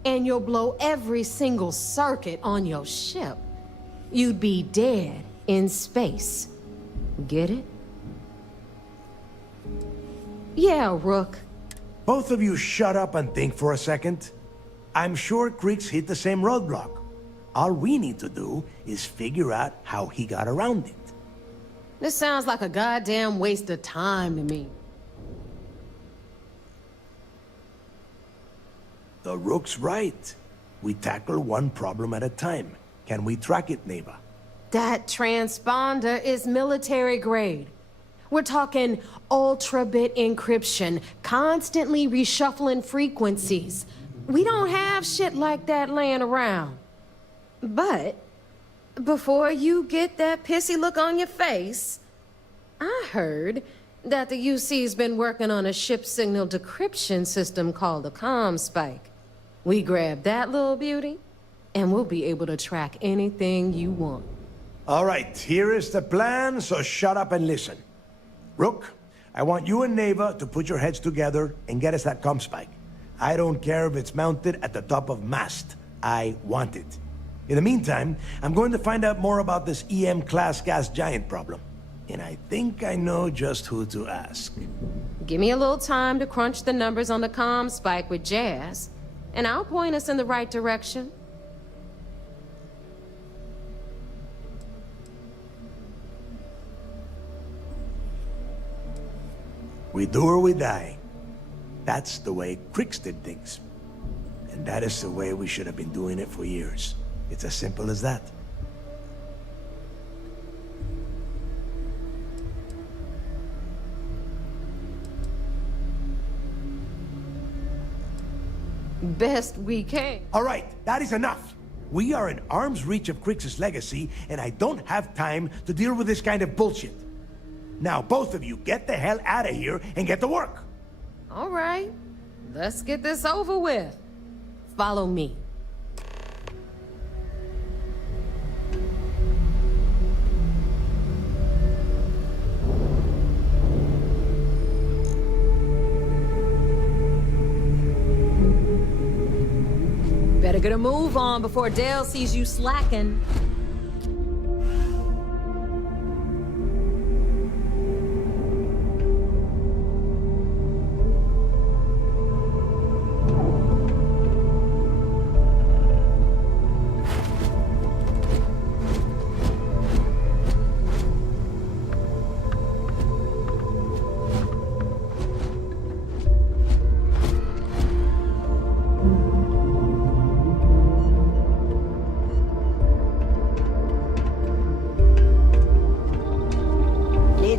and you'll blow every single circuit on your ship. You'd be dead in space. Get it? Yeah, Rook. Both of you shut up and think for a second. I'm sure Crix hit the same roadblock. All we need to do is figure out how he got around it. This sounds like a goddamn waste of time to me. The Rook's right. We tackle one problem at a time. Can we track it, Neva? That transponder is military grade. We're talking ultra-bit encryption, constantly reshuffling frequencies. We don't have shit like that laying around. But before you get that pissy look on your face, I heard that the UC's been working on a ship signal decryption system called a ComSpike. We grab that little beauty, and we'll be able to track anything you want. All right, here is the plan, so shut up and listen. Rook, I want you and Neva to put your heads together and get us that ComSpike. I don't care if it's mounted at the top of mast. I want it. In the meantime, I'm going to find out more about this EM-class gas giant problem. And I think I know just who to ask. Give me a little time to crunch the numbers on the ComSpike with Jazz, and I'll point us in the right direction. We do or we die. That's the way Crix did things. And that is the way we should have been doing it for years. It's as simple as that. Best we can. All right, that is enough. We are in arm's reach of Crix's legacy, and I don't have time to deal with this kind of bullshit. Now, both of you, get the hell out of here and get to work. All right, let's get this over with. Follow me. Better get a move on before Dale sees you slacking.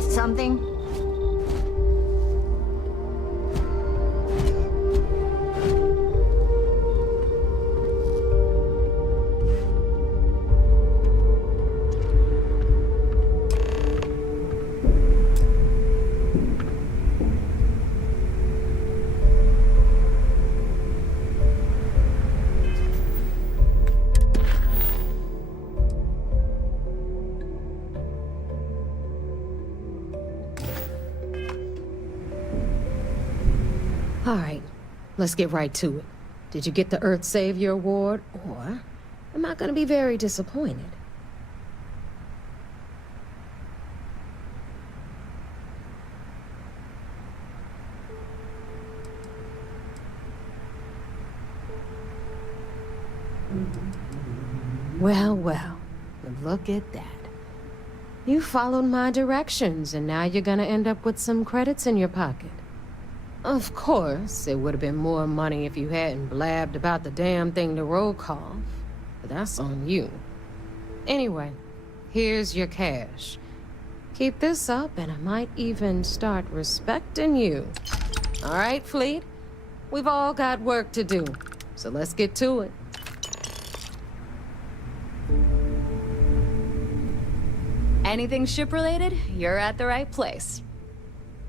Something? All right, let's get right to it. Did you get the Earth Savior Award, or am I gonna be very disappointed? Well, well, look at that. You followed my directions, and now you're gonna end up with some credits in your pocket. Of course, it would have been more money if you hadn't blabbed about the damn thing to Rokov, but that's on you. Anyway, here's your cash. Keep this up, and I might even start respecting you. All right, Fleet? We've all got work to do, so let's get to it. Anything ship-related, you're at the right place.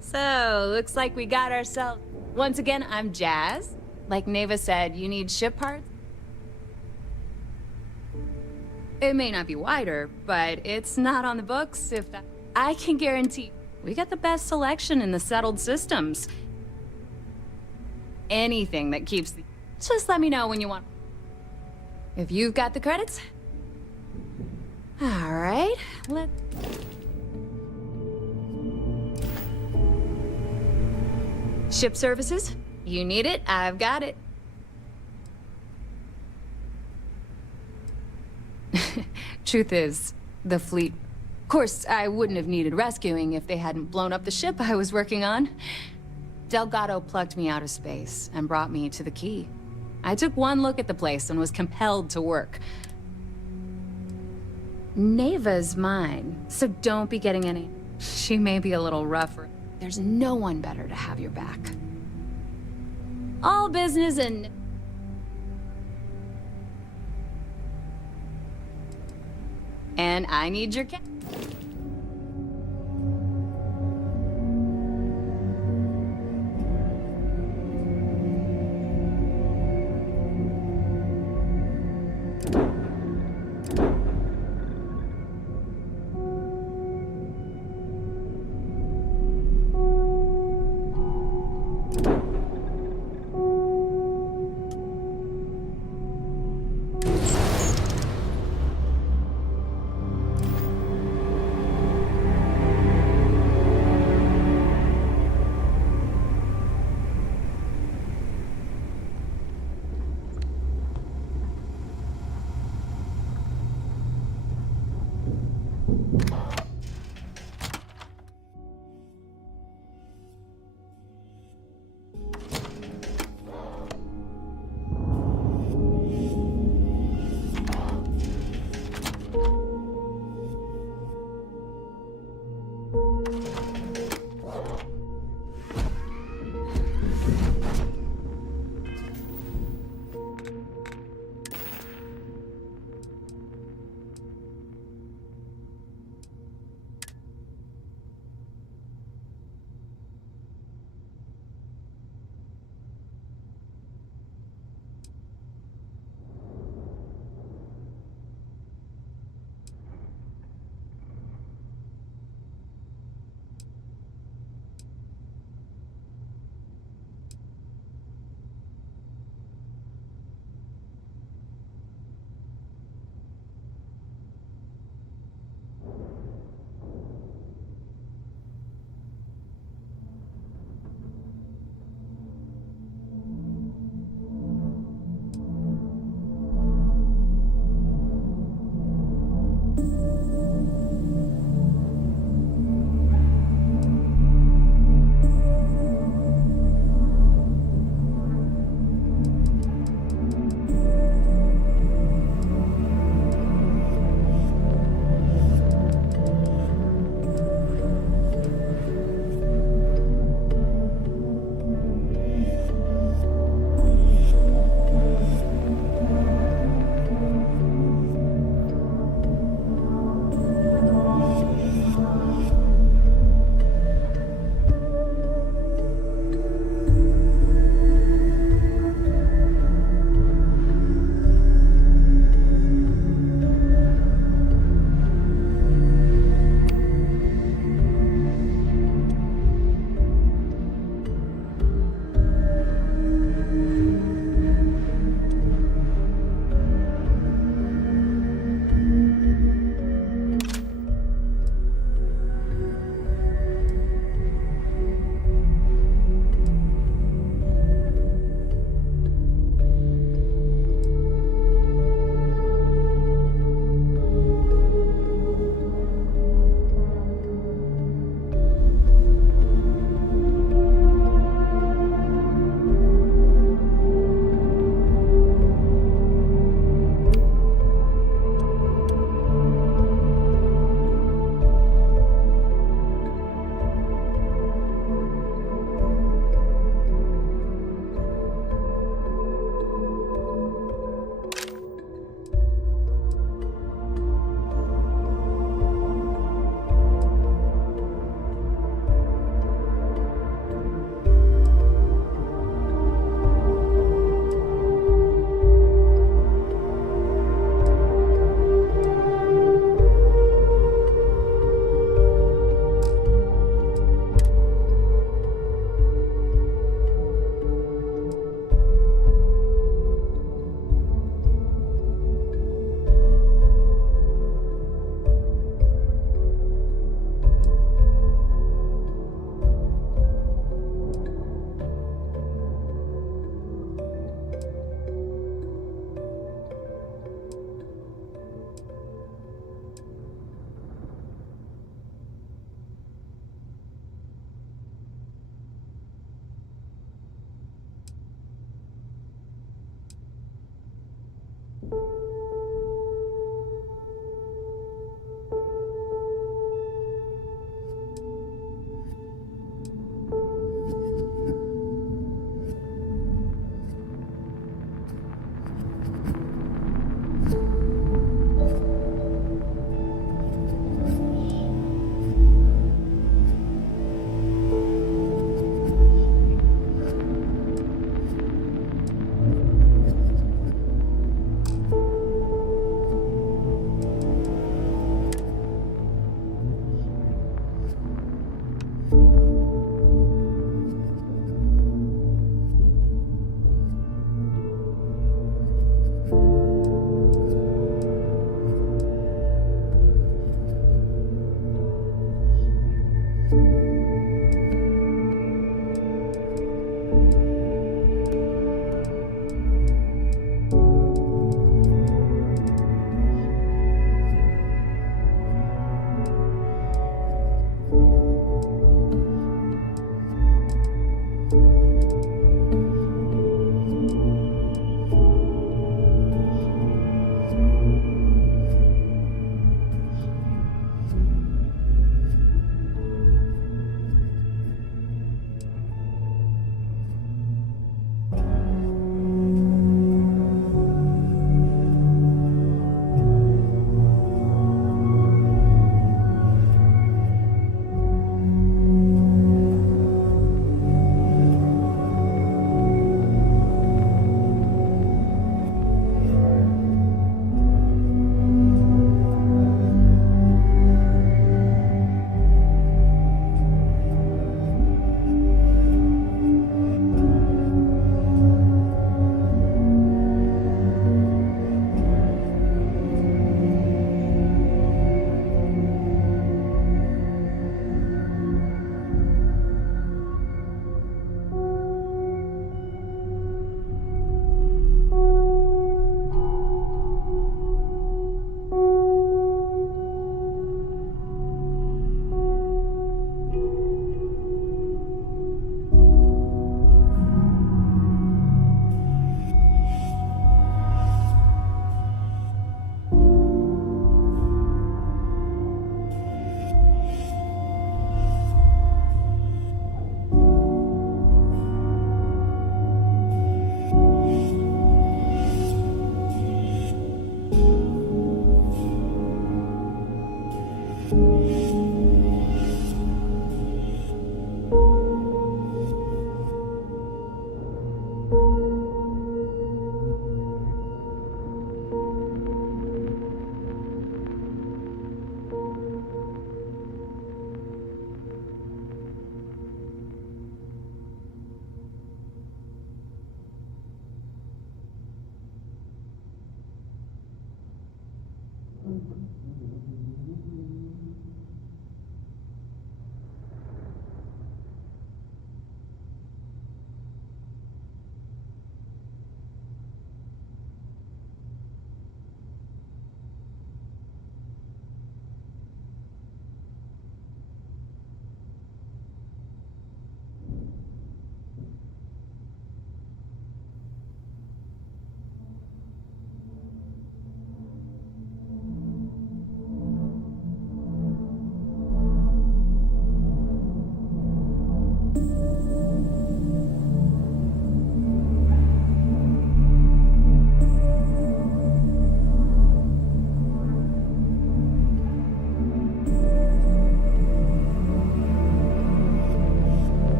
So, looks like we got ourselves... Once again, I'm Jazz. Like Neva said, you need ship parts? It may not be wider, but it's not on the books if that... I can guarantee we got the best selection in the settled systems. Anything that keeps the... Just let me know when you want. If you've got the credits... All right, let's... Ship services? You need it, I've got it. Truth is, the fleet... Of course, I wouldn't have needed rescuing if they hadn't blown up the ship I was working on. Delgado plucked me out of space and brought me to the key. I took one look at the place and was compelled to work. Neva's mine, so don't be getting any... She may be a little rougher. There's no one better to have your back. All business and... And I need your cat.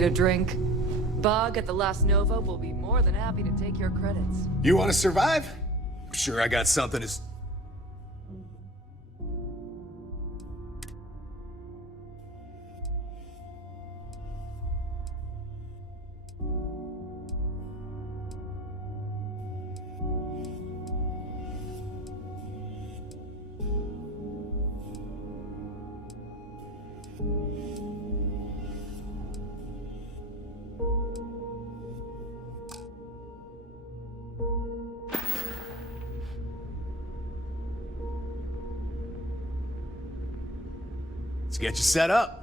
Need a drink? Bug at the Last Nova will be more than happy to take your credits. You want to survive? I'm sure I got something to... Let's get you set up.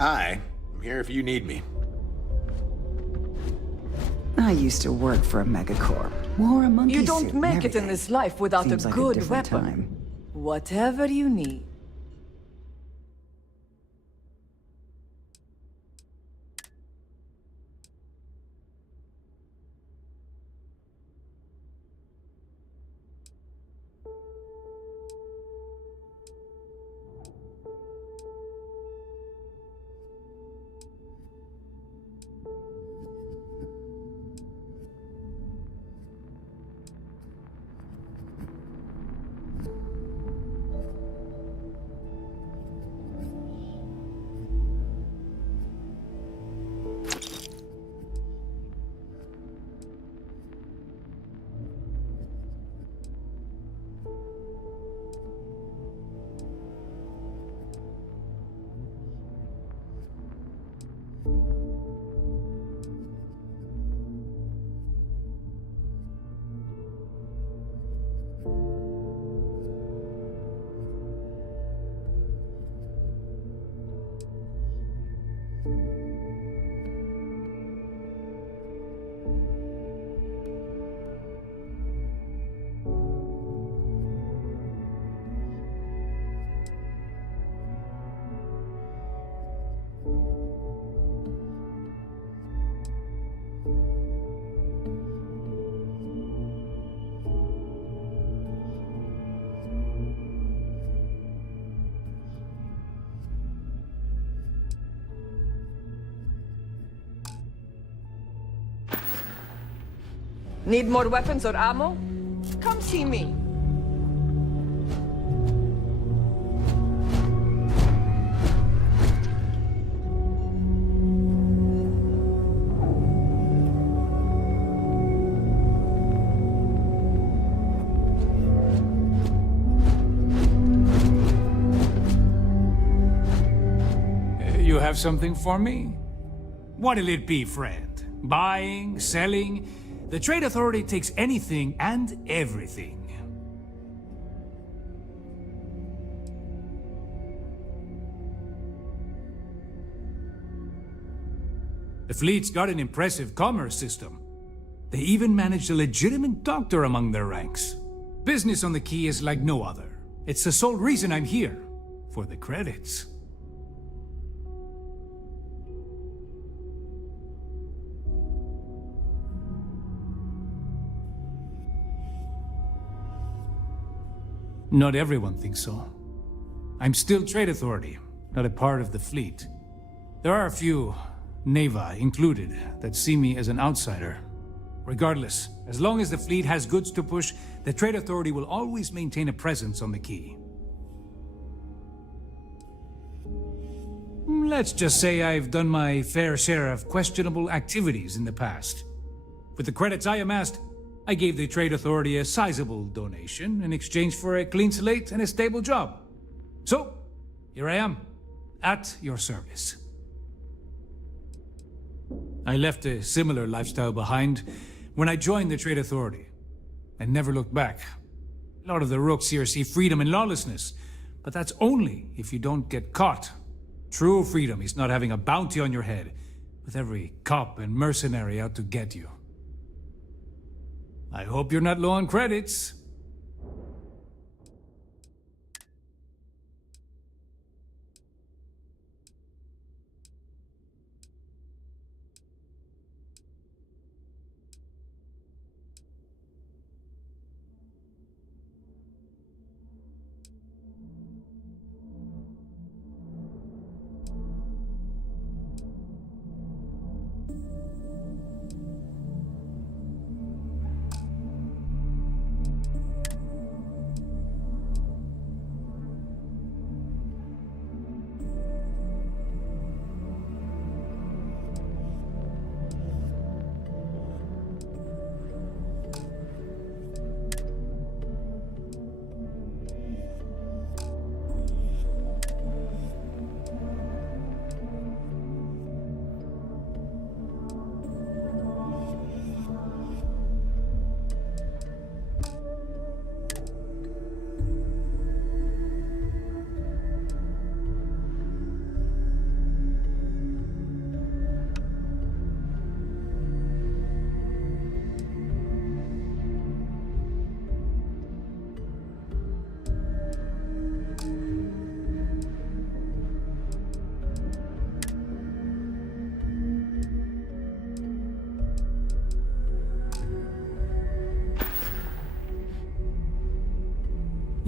Hi, I'm here if you need me. I used to work for a megacorp. Wore a monkey You don't suit and make it in everything. this life without Seems a like good different weapon. time. Whatever you need. Need more weapons or ammo? Come see me. You have something for me? What'll it be, friend? Buying? Selling? The Trade Authority takes anything and everything. The fleet's got an impressive commerce system. They even managed a legitimate doctor among their ranks. Business on the Key is like no other. It's the sole reason I'm here. For the credits. Not everyone thinks so. I'm still Trade Authority, not a part of the fleet. There are a few, Neva included, that see me as an outsider. Regardless, as long as the fleet has goods to push, the Trade Authority will always maintain a presence on the Key. Let's just say I've done my fair share of questionable activities in the past. With the credits I amassed, I gave the Trade Authority a sizable donation in exchange for a clean slate and a stable job. So, here I am, at your service. I left a similar lifestyle behind when I joined the Trade Authority, and never looked back. A lot of the rooks here see freedom in lawlessness, but that's only if you don't get caught. True freedom is not having a bounty on your head, with every cop and mercenary out to get you. I hope you're not low on credits.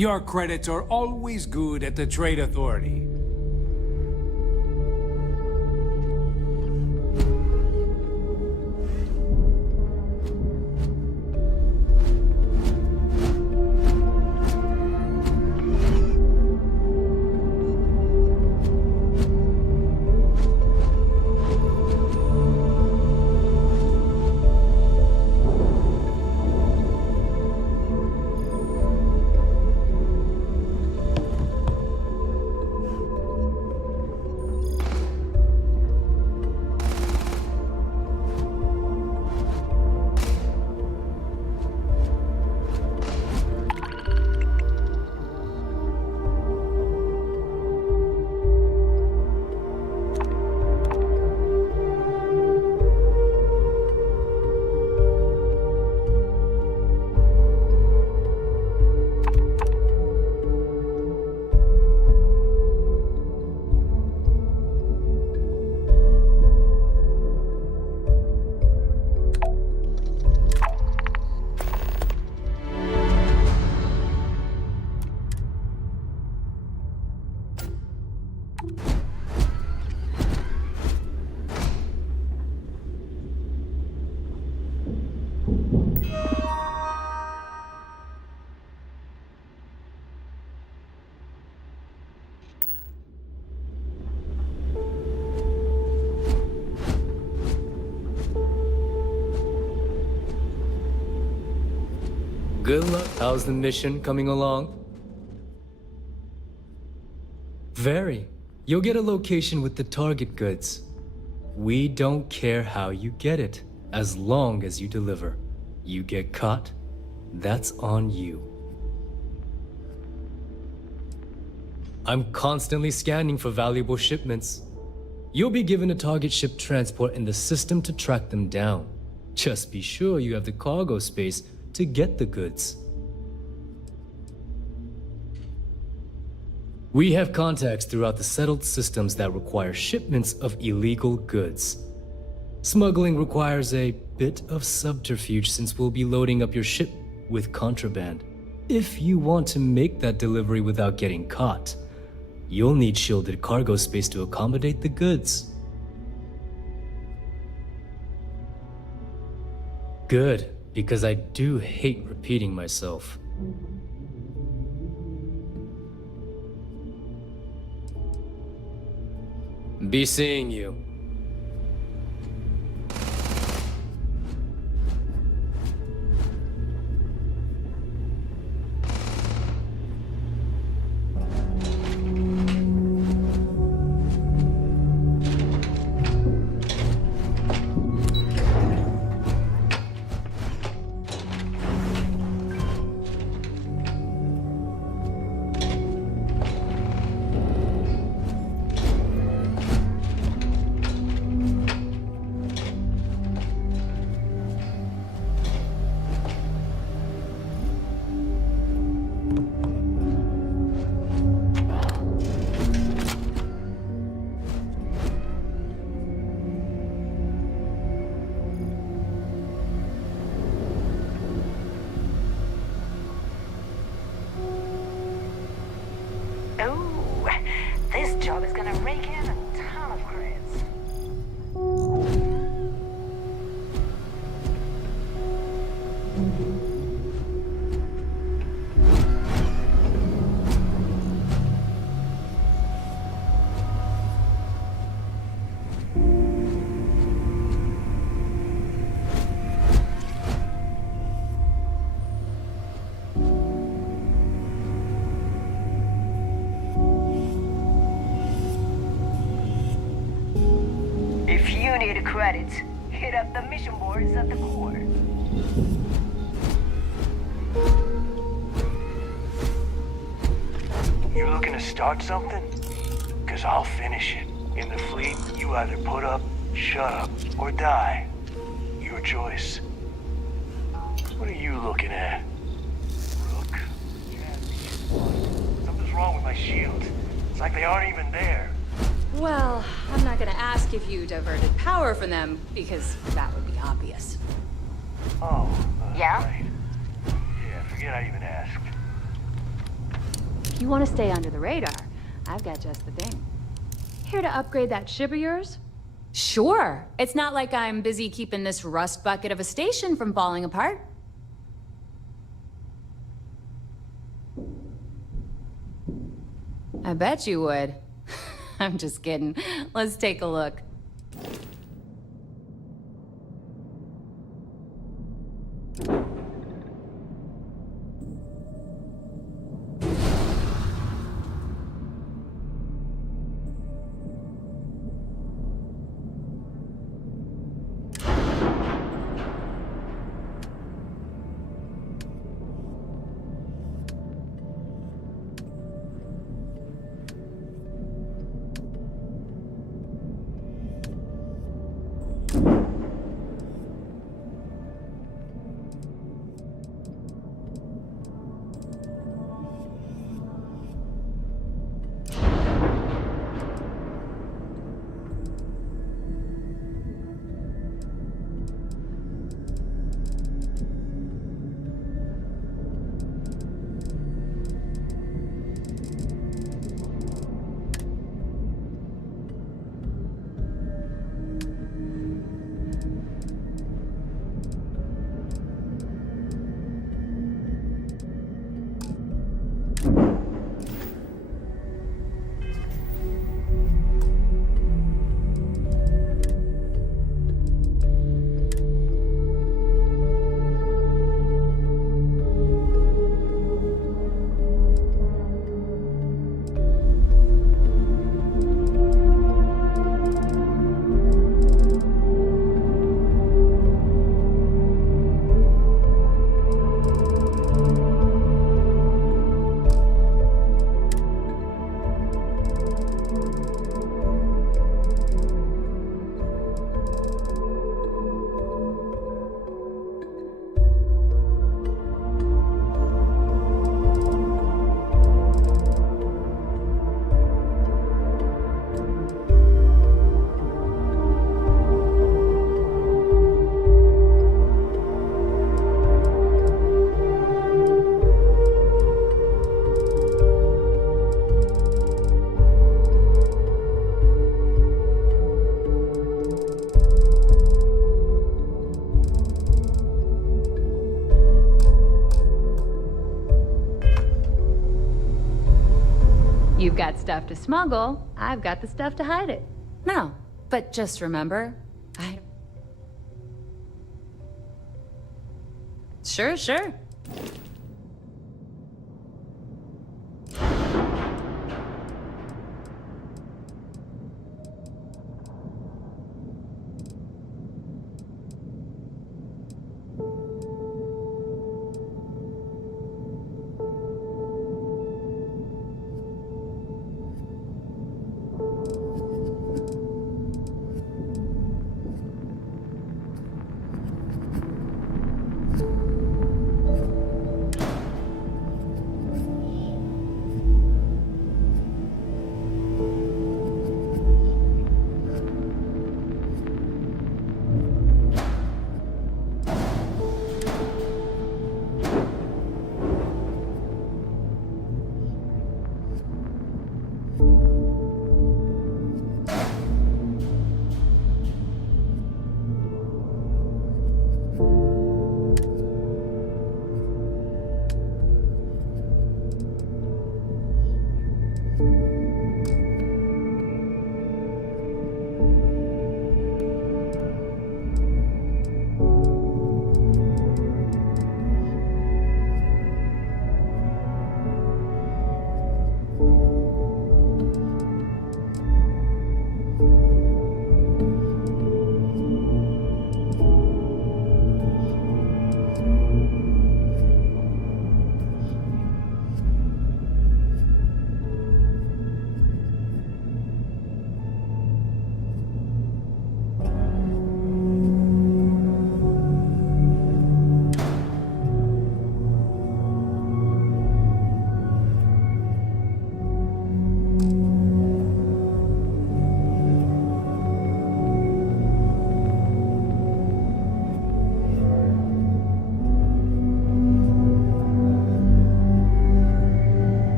Your credits are always good at the Trade Authority. Good luck. How's the mission coming along? Very. You'll get a location with the target goods. We don't care how you get it, as long as you deliver. You get caught, that's on you. I'm constantly scanning for valuable shipments. You'll be given a target ship transport in the system to track them down. Just be sure you have the cargo space to get the goods. We have contacts throughout the settled systems that require shipments of illegal goods. Smuggling requires a bit of subterfuge since we'll be loading up your ship with contraband. If you want to make that delivery without getting caught, you'll need shielded cargo space to accommodate the goods. Good, because I do hate repeating myself. Be seeing you. This job is gonna rake in a ton of creds. If you need credits, hit up the mission boards at the core. You looking to start something? Cause I'll finish it. In the fleet, you either put up, shut up, or die. Your choice. What are you looking at? Look. Something's wrong with my shields. It's like they aren't even there. Well, I'm not gonna ask if you diverted power from them, because that would be obvious. Oh. Yeah? Right. Yeah, forget I even asked. If you want to stay under the radar, I've got just the thing. Here to upgrade that ship of yours? Sure. It's not like I'm busy keeping this rust bucket of a station from falling apart. I bet you would. I'm just kidding. Let's take a look. got stuff to smuggle, I've got the stuff to hide it. No, but just remember, Sure.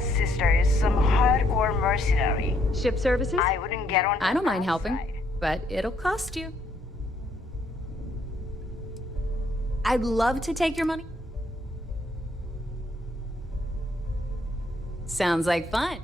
boss sister is some hardcore mercenary. Ship services? I wouldn't get on. I don't mind helping, but it'll cost you. I'd love to take your money. Sounds like fun.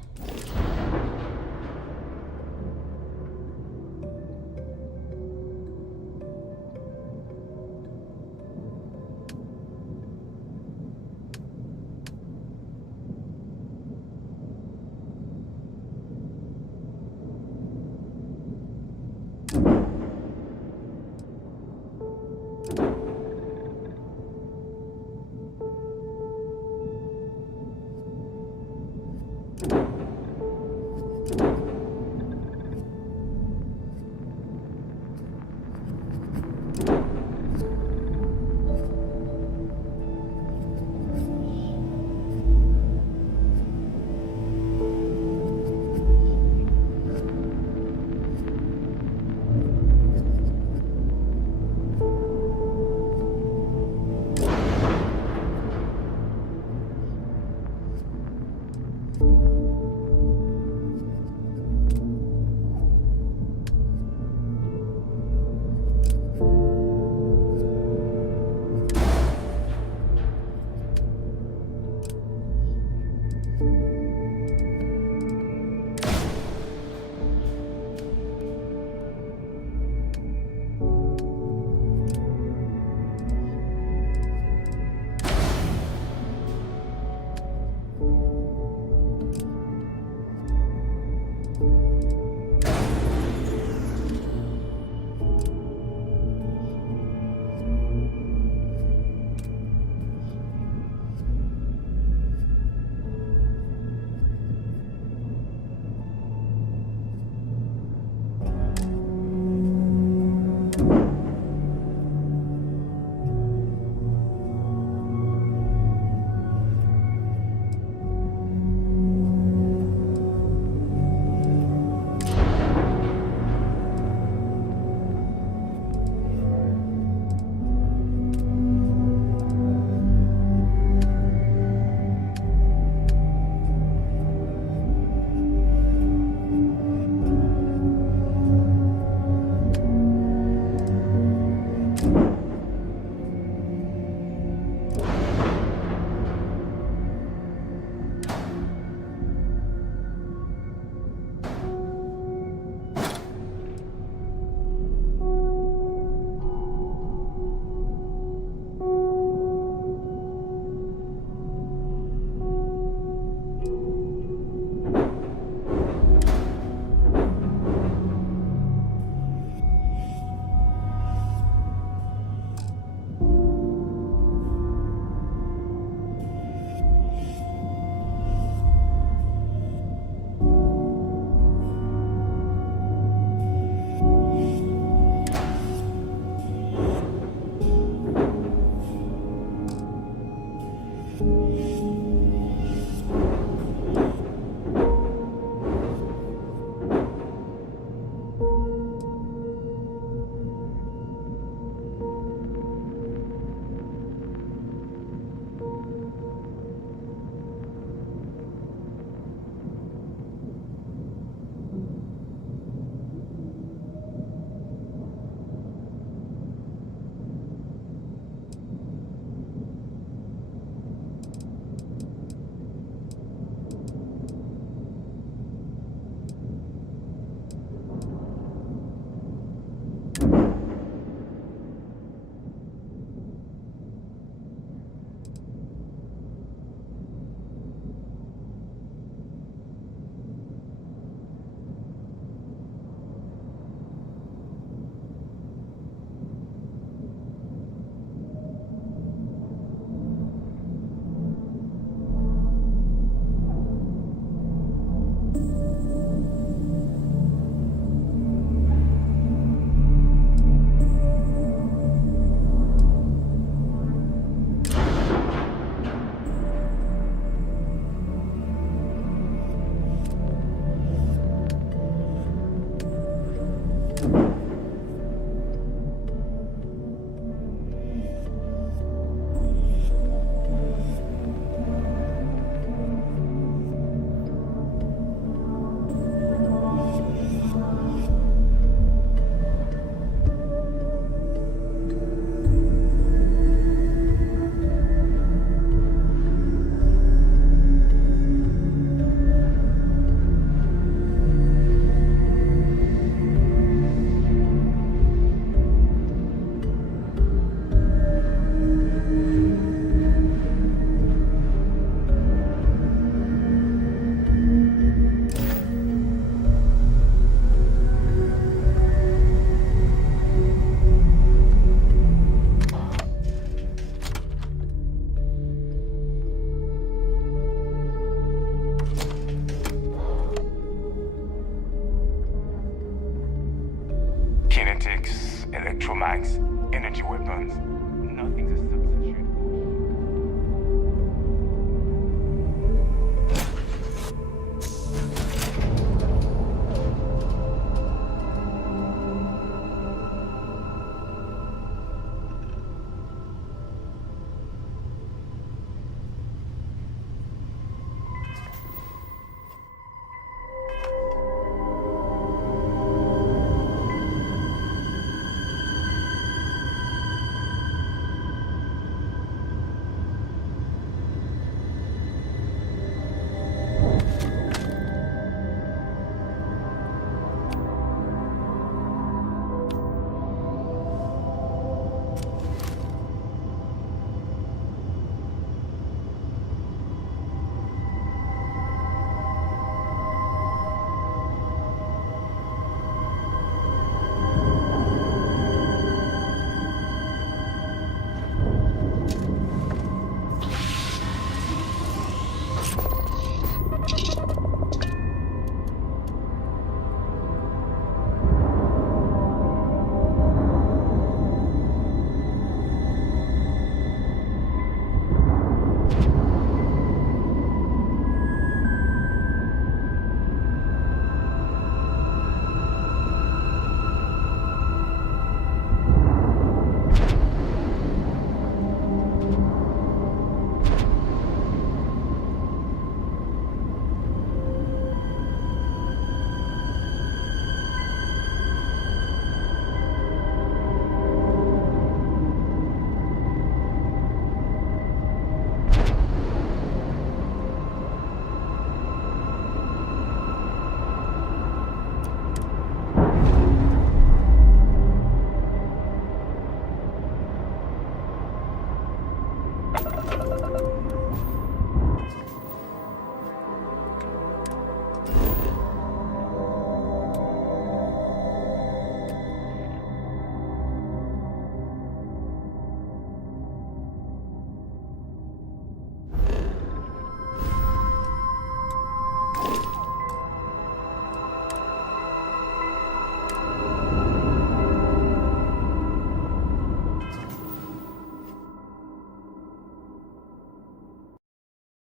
cybernetics, electromags, energy weapons.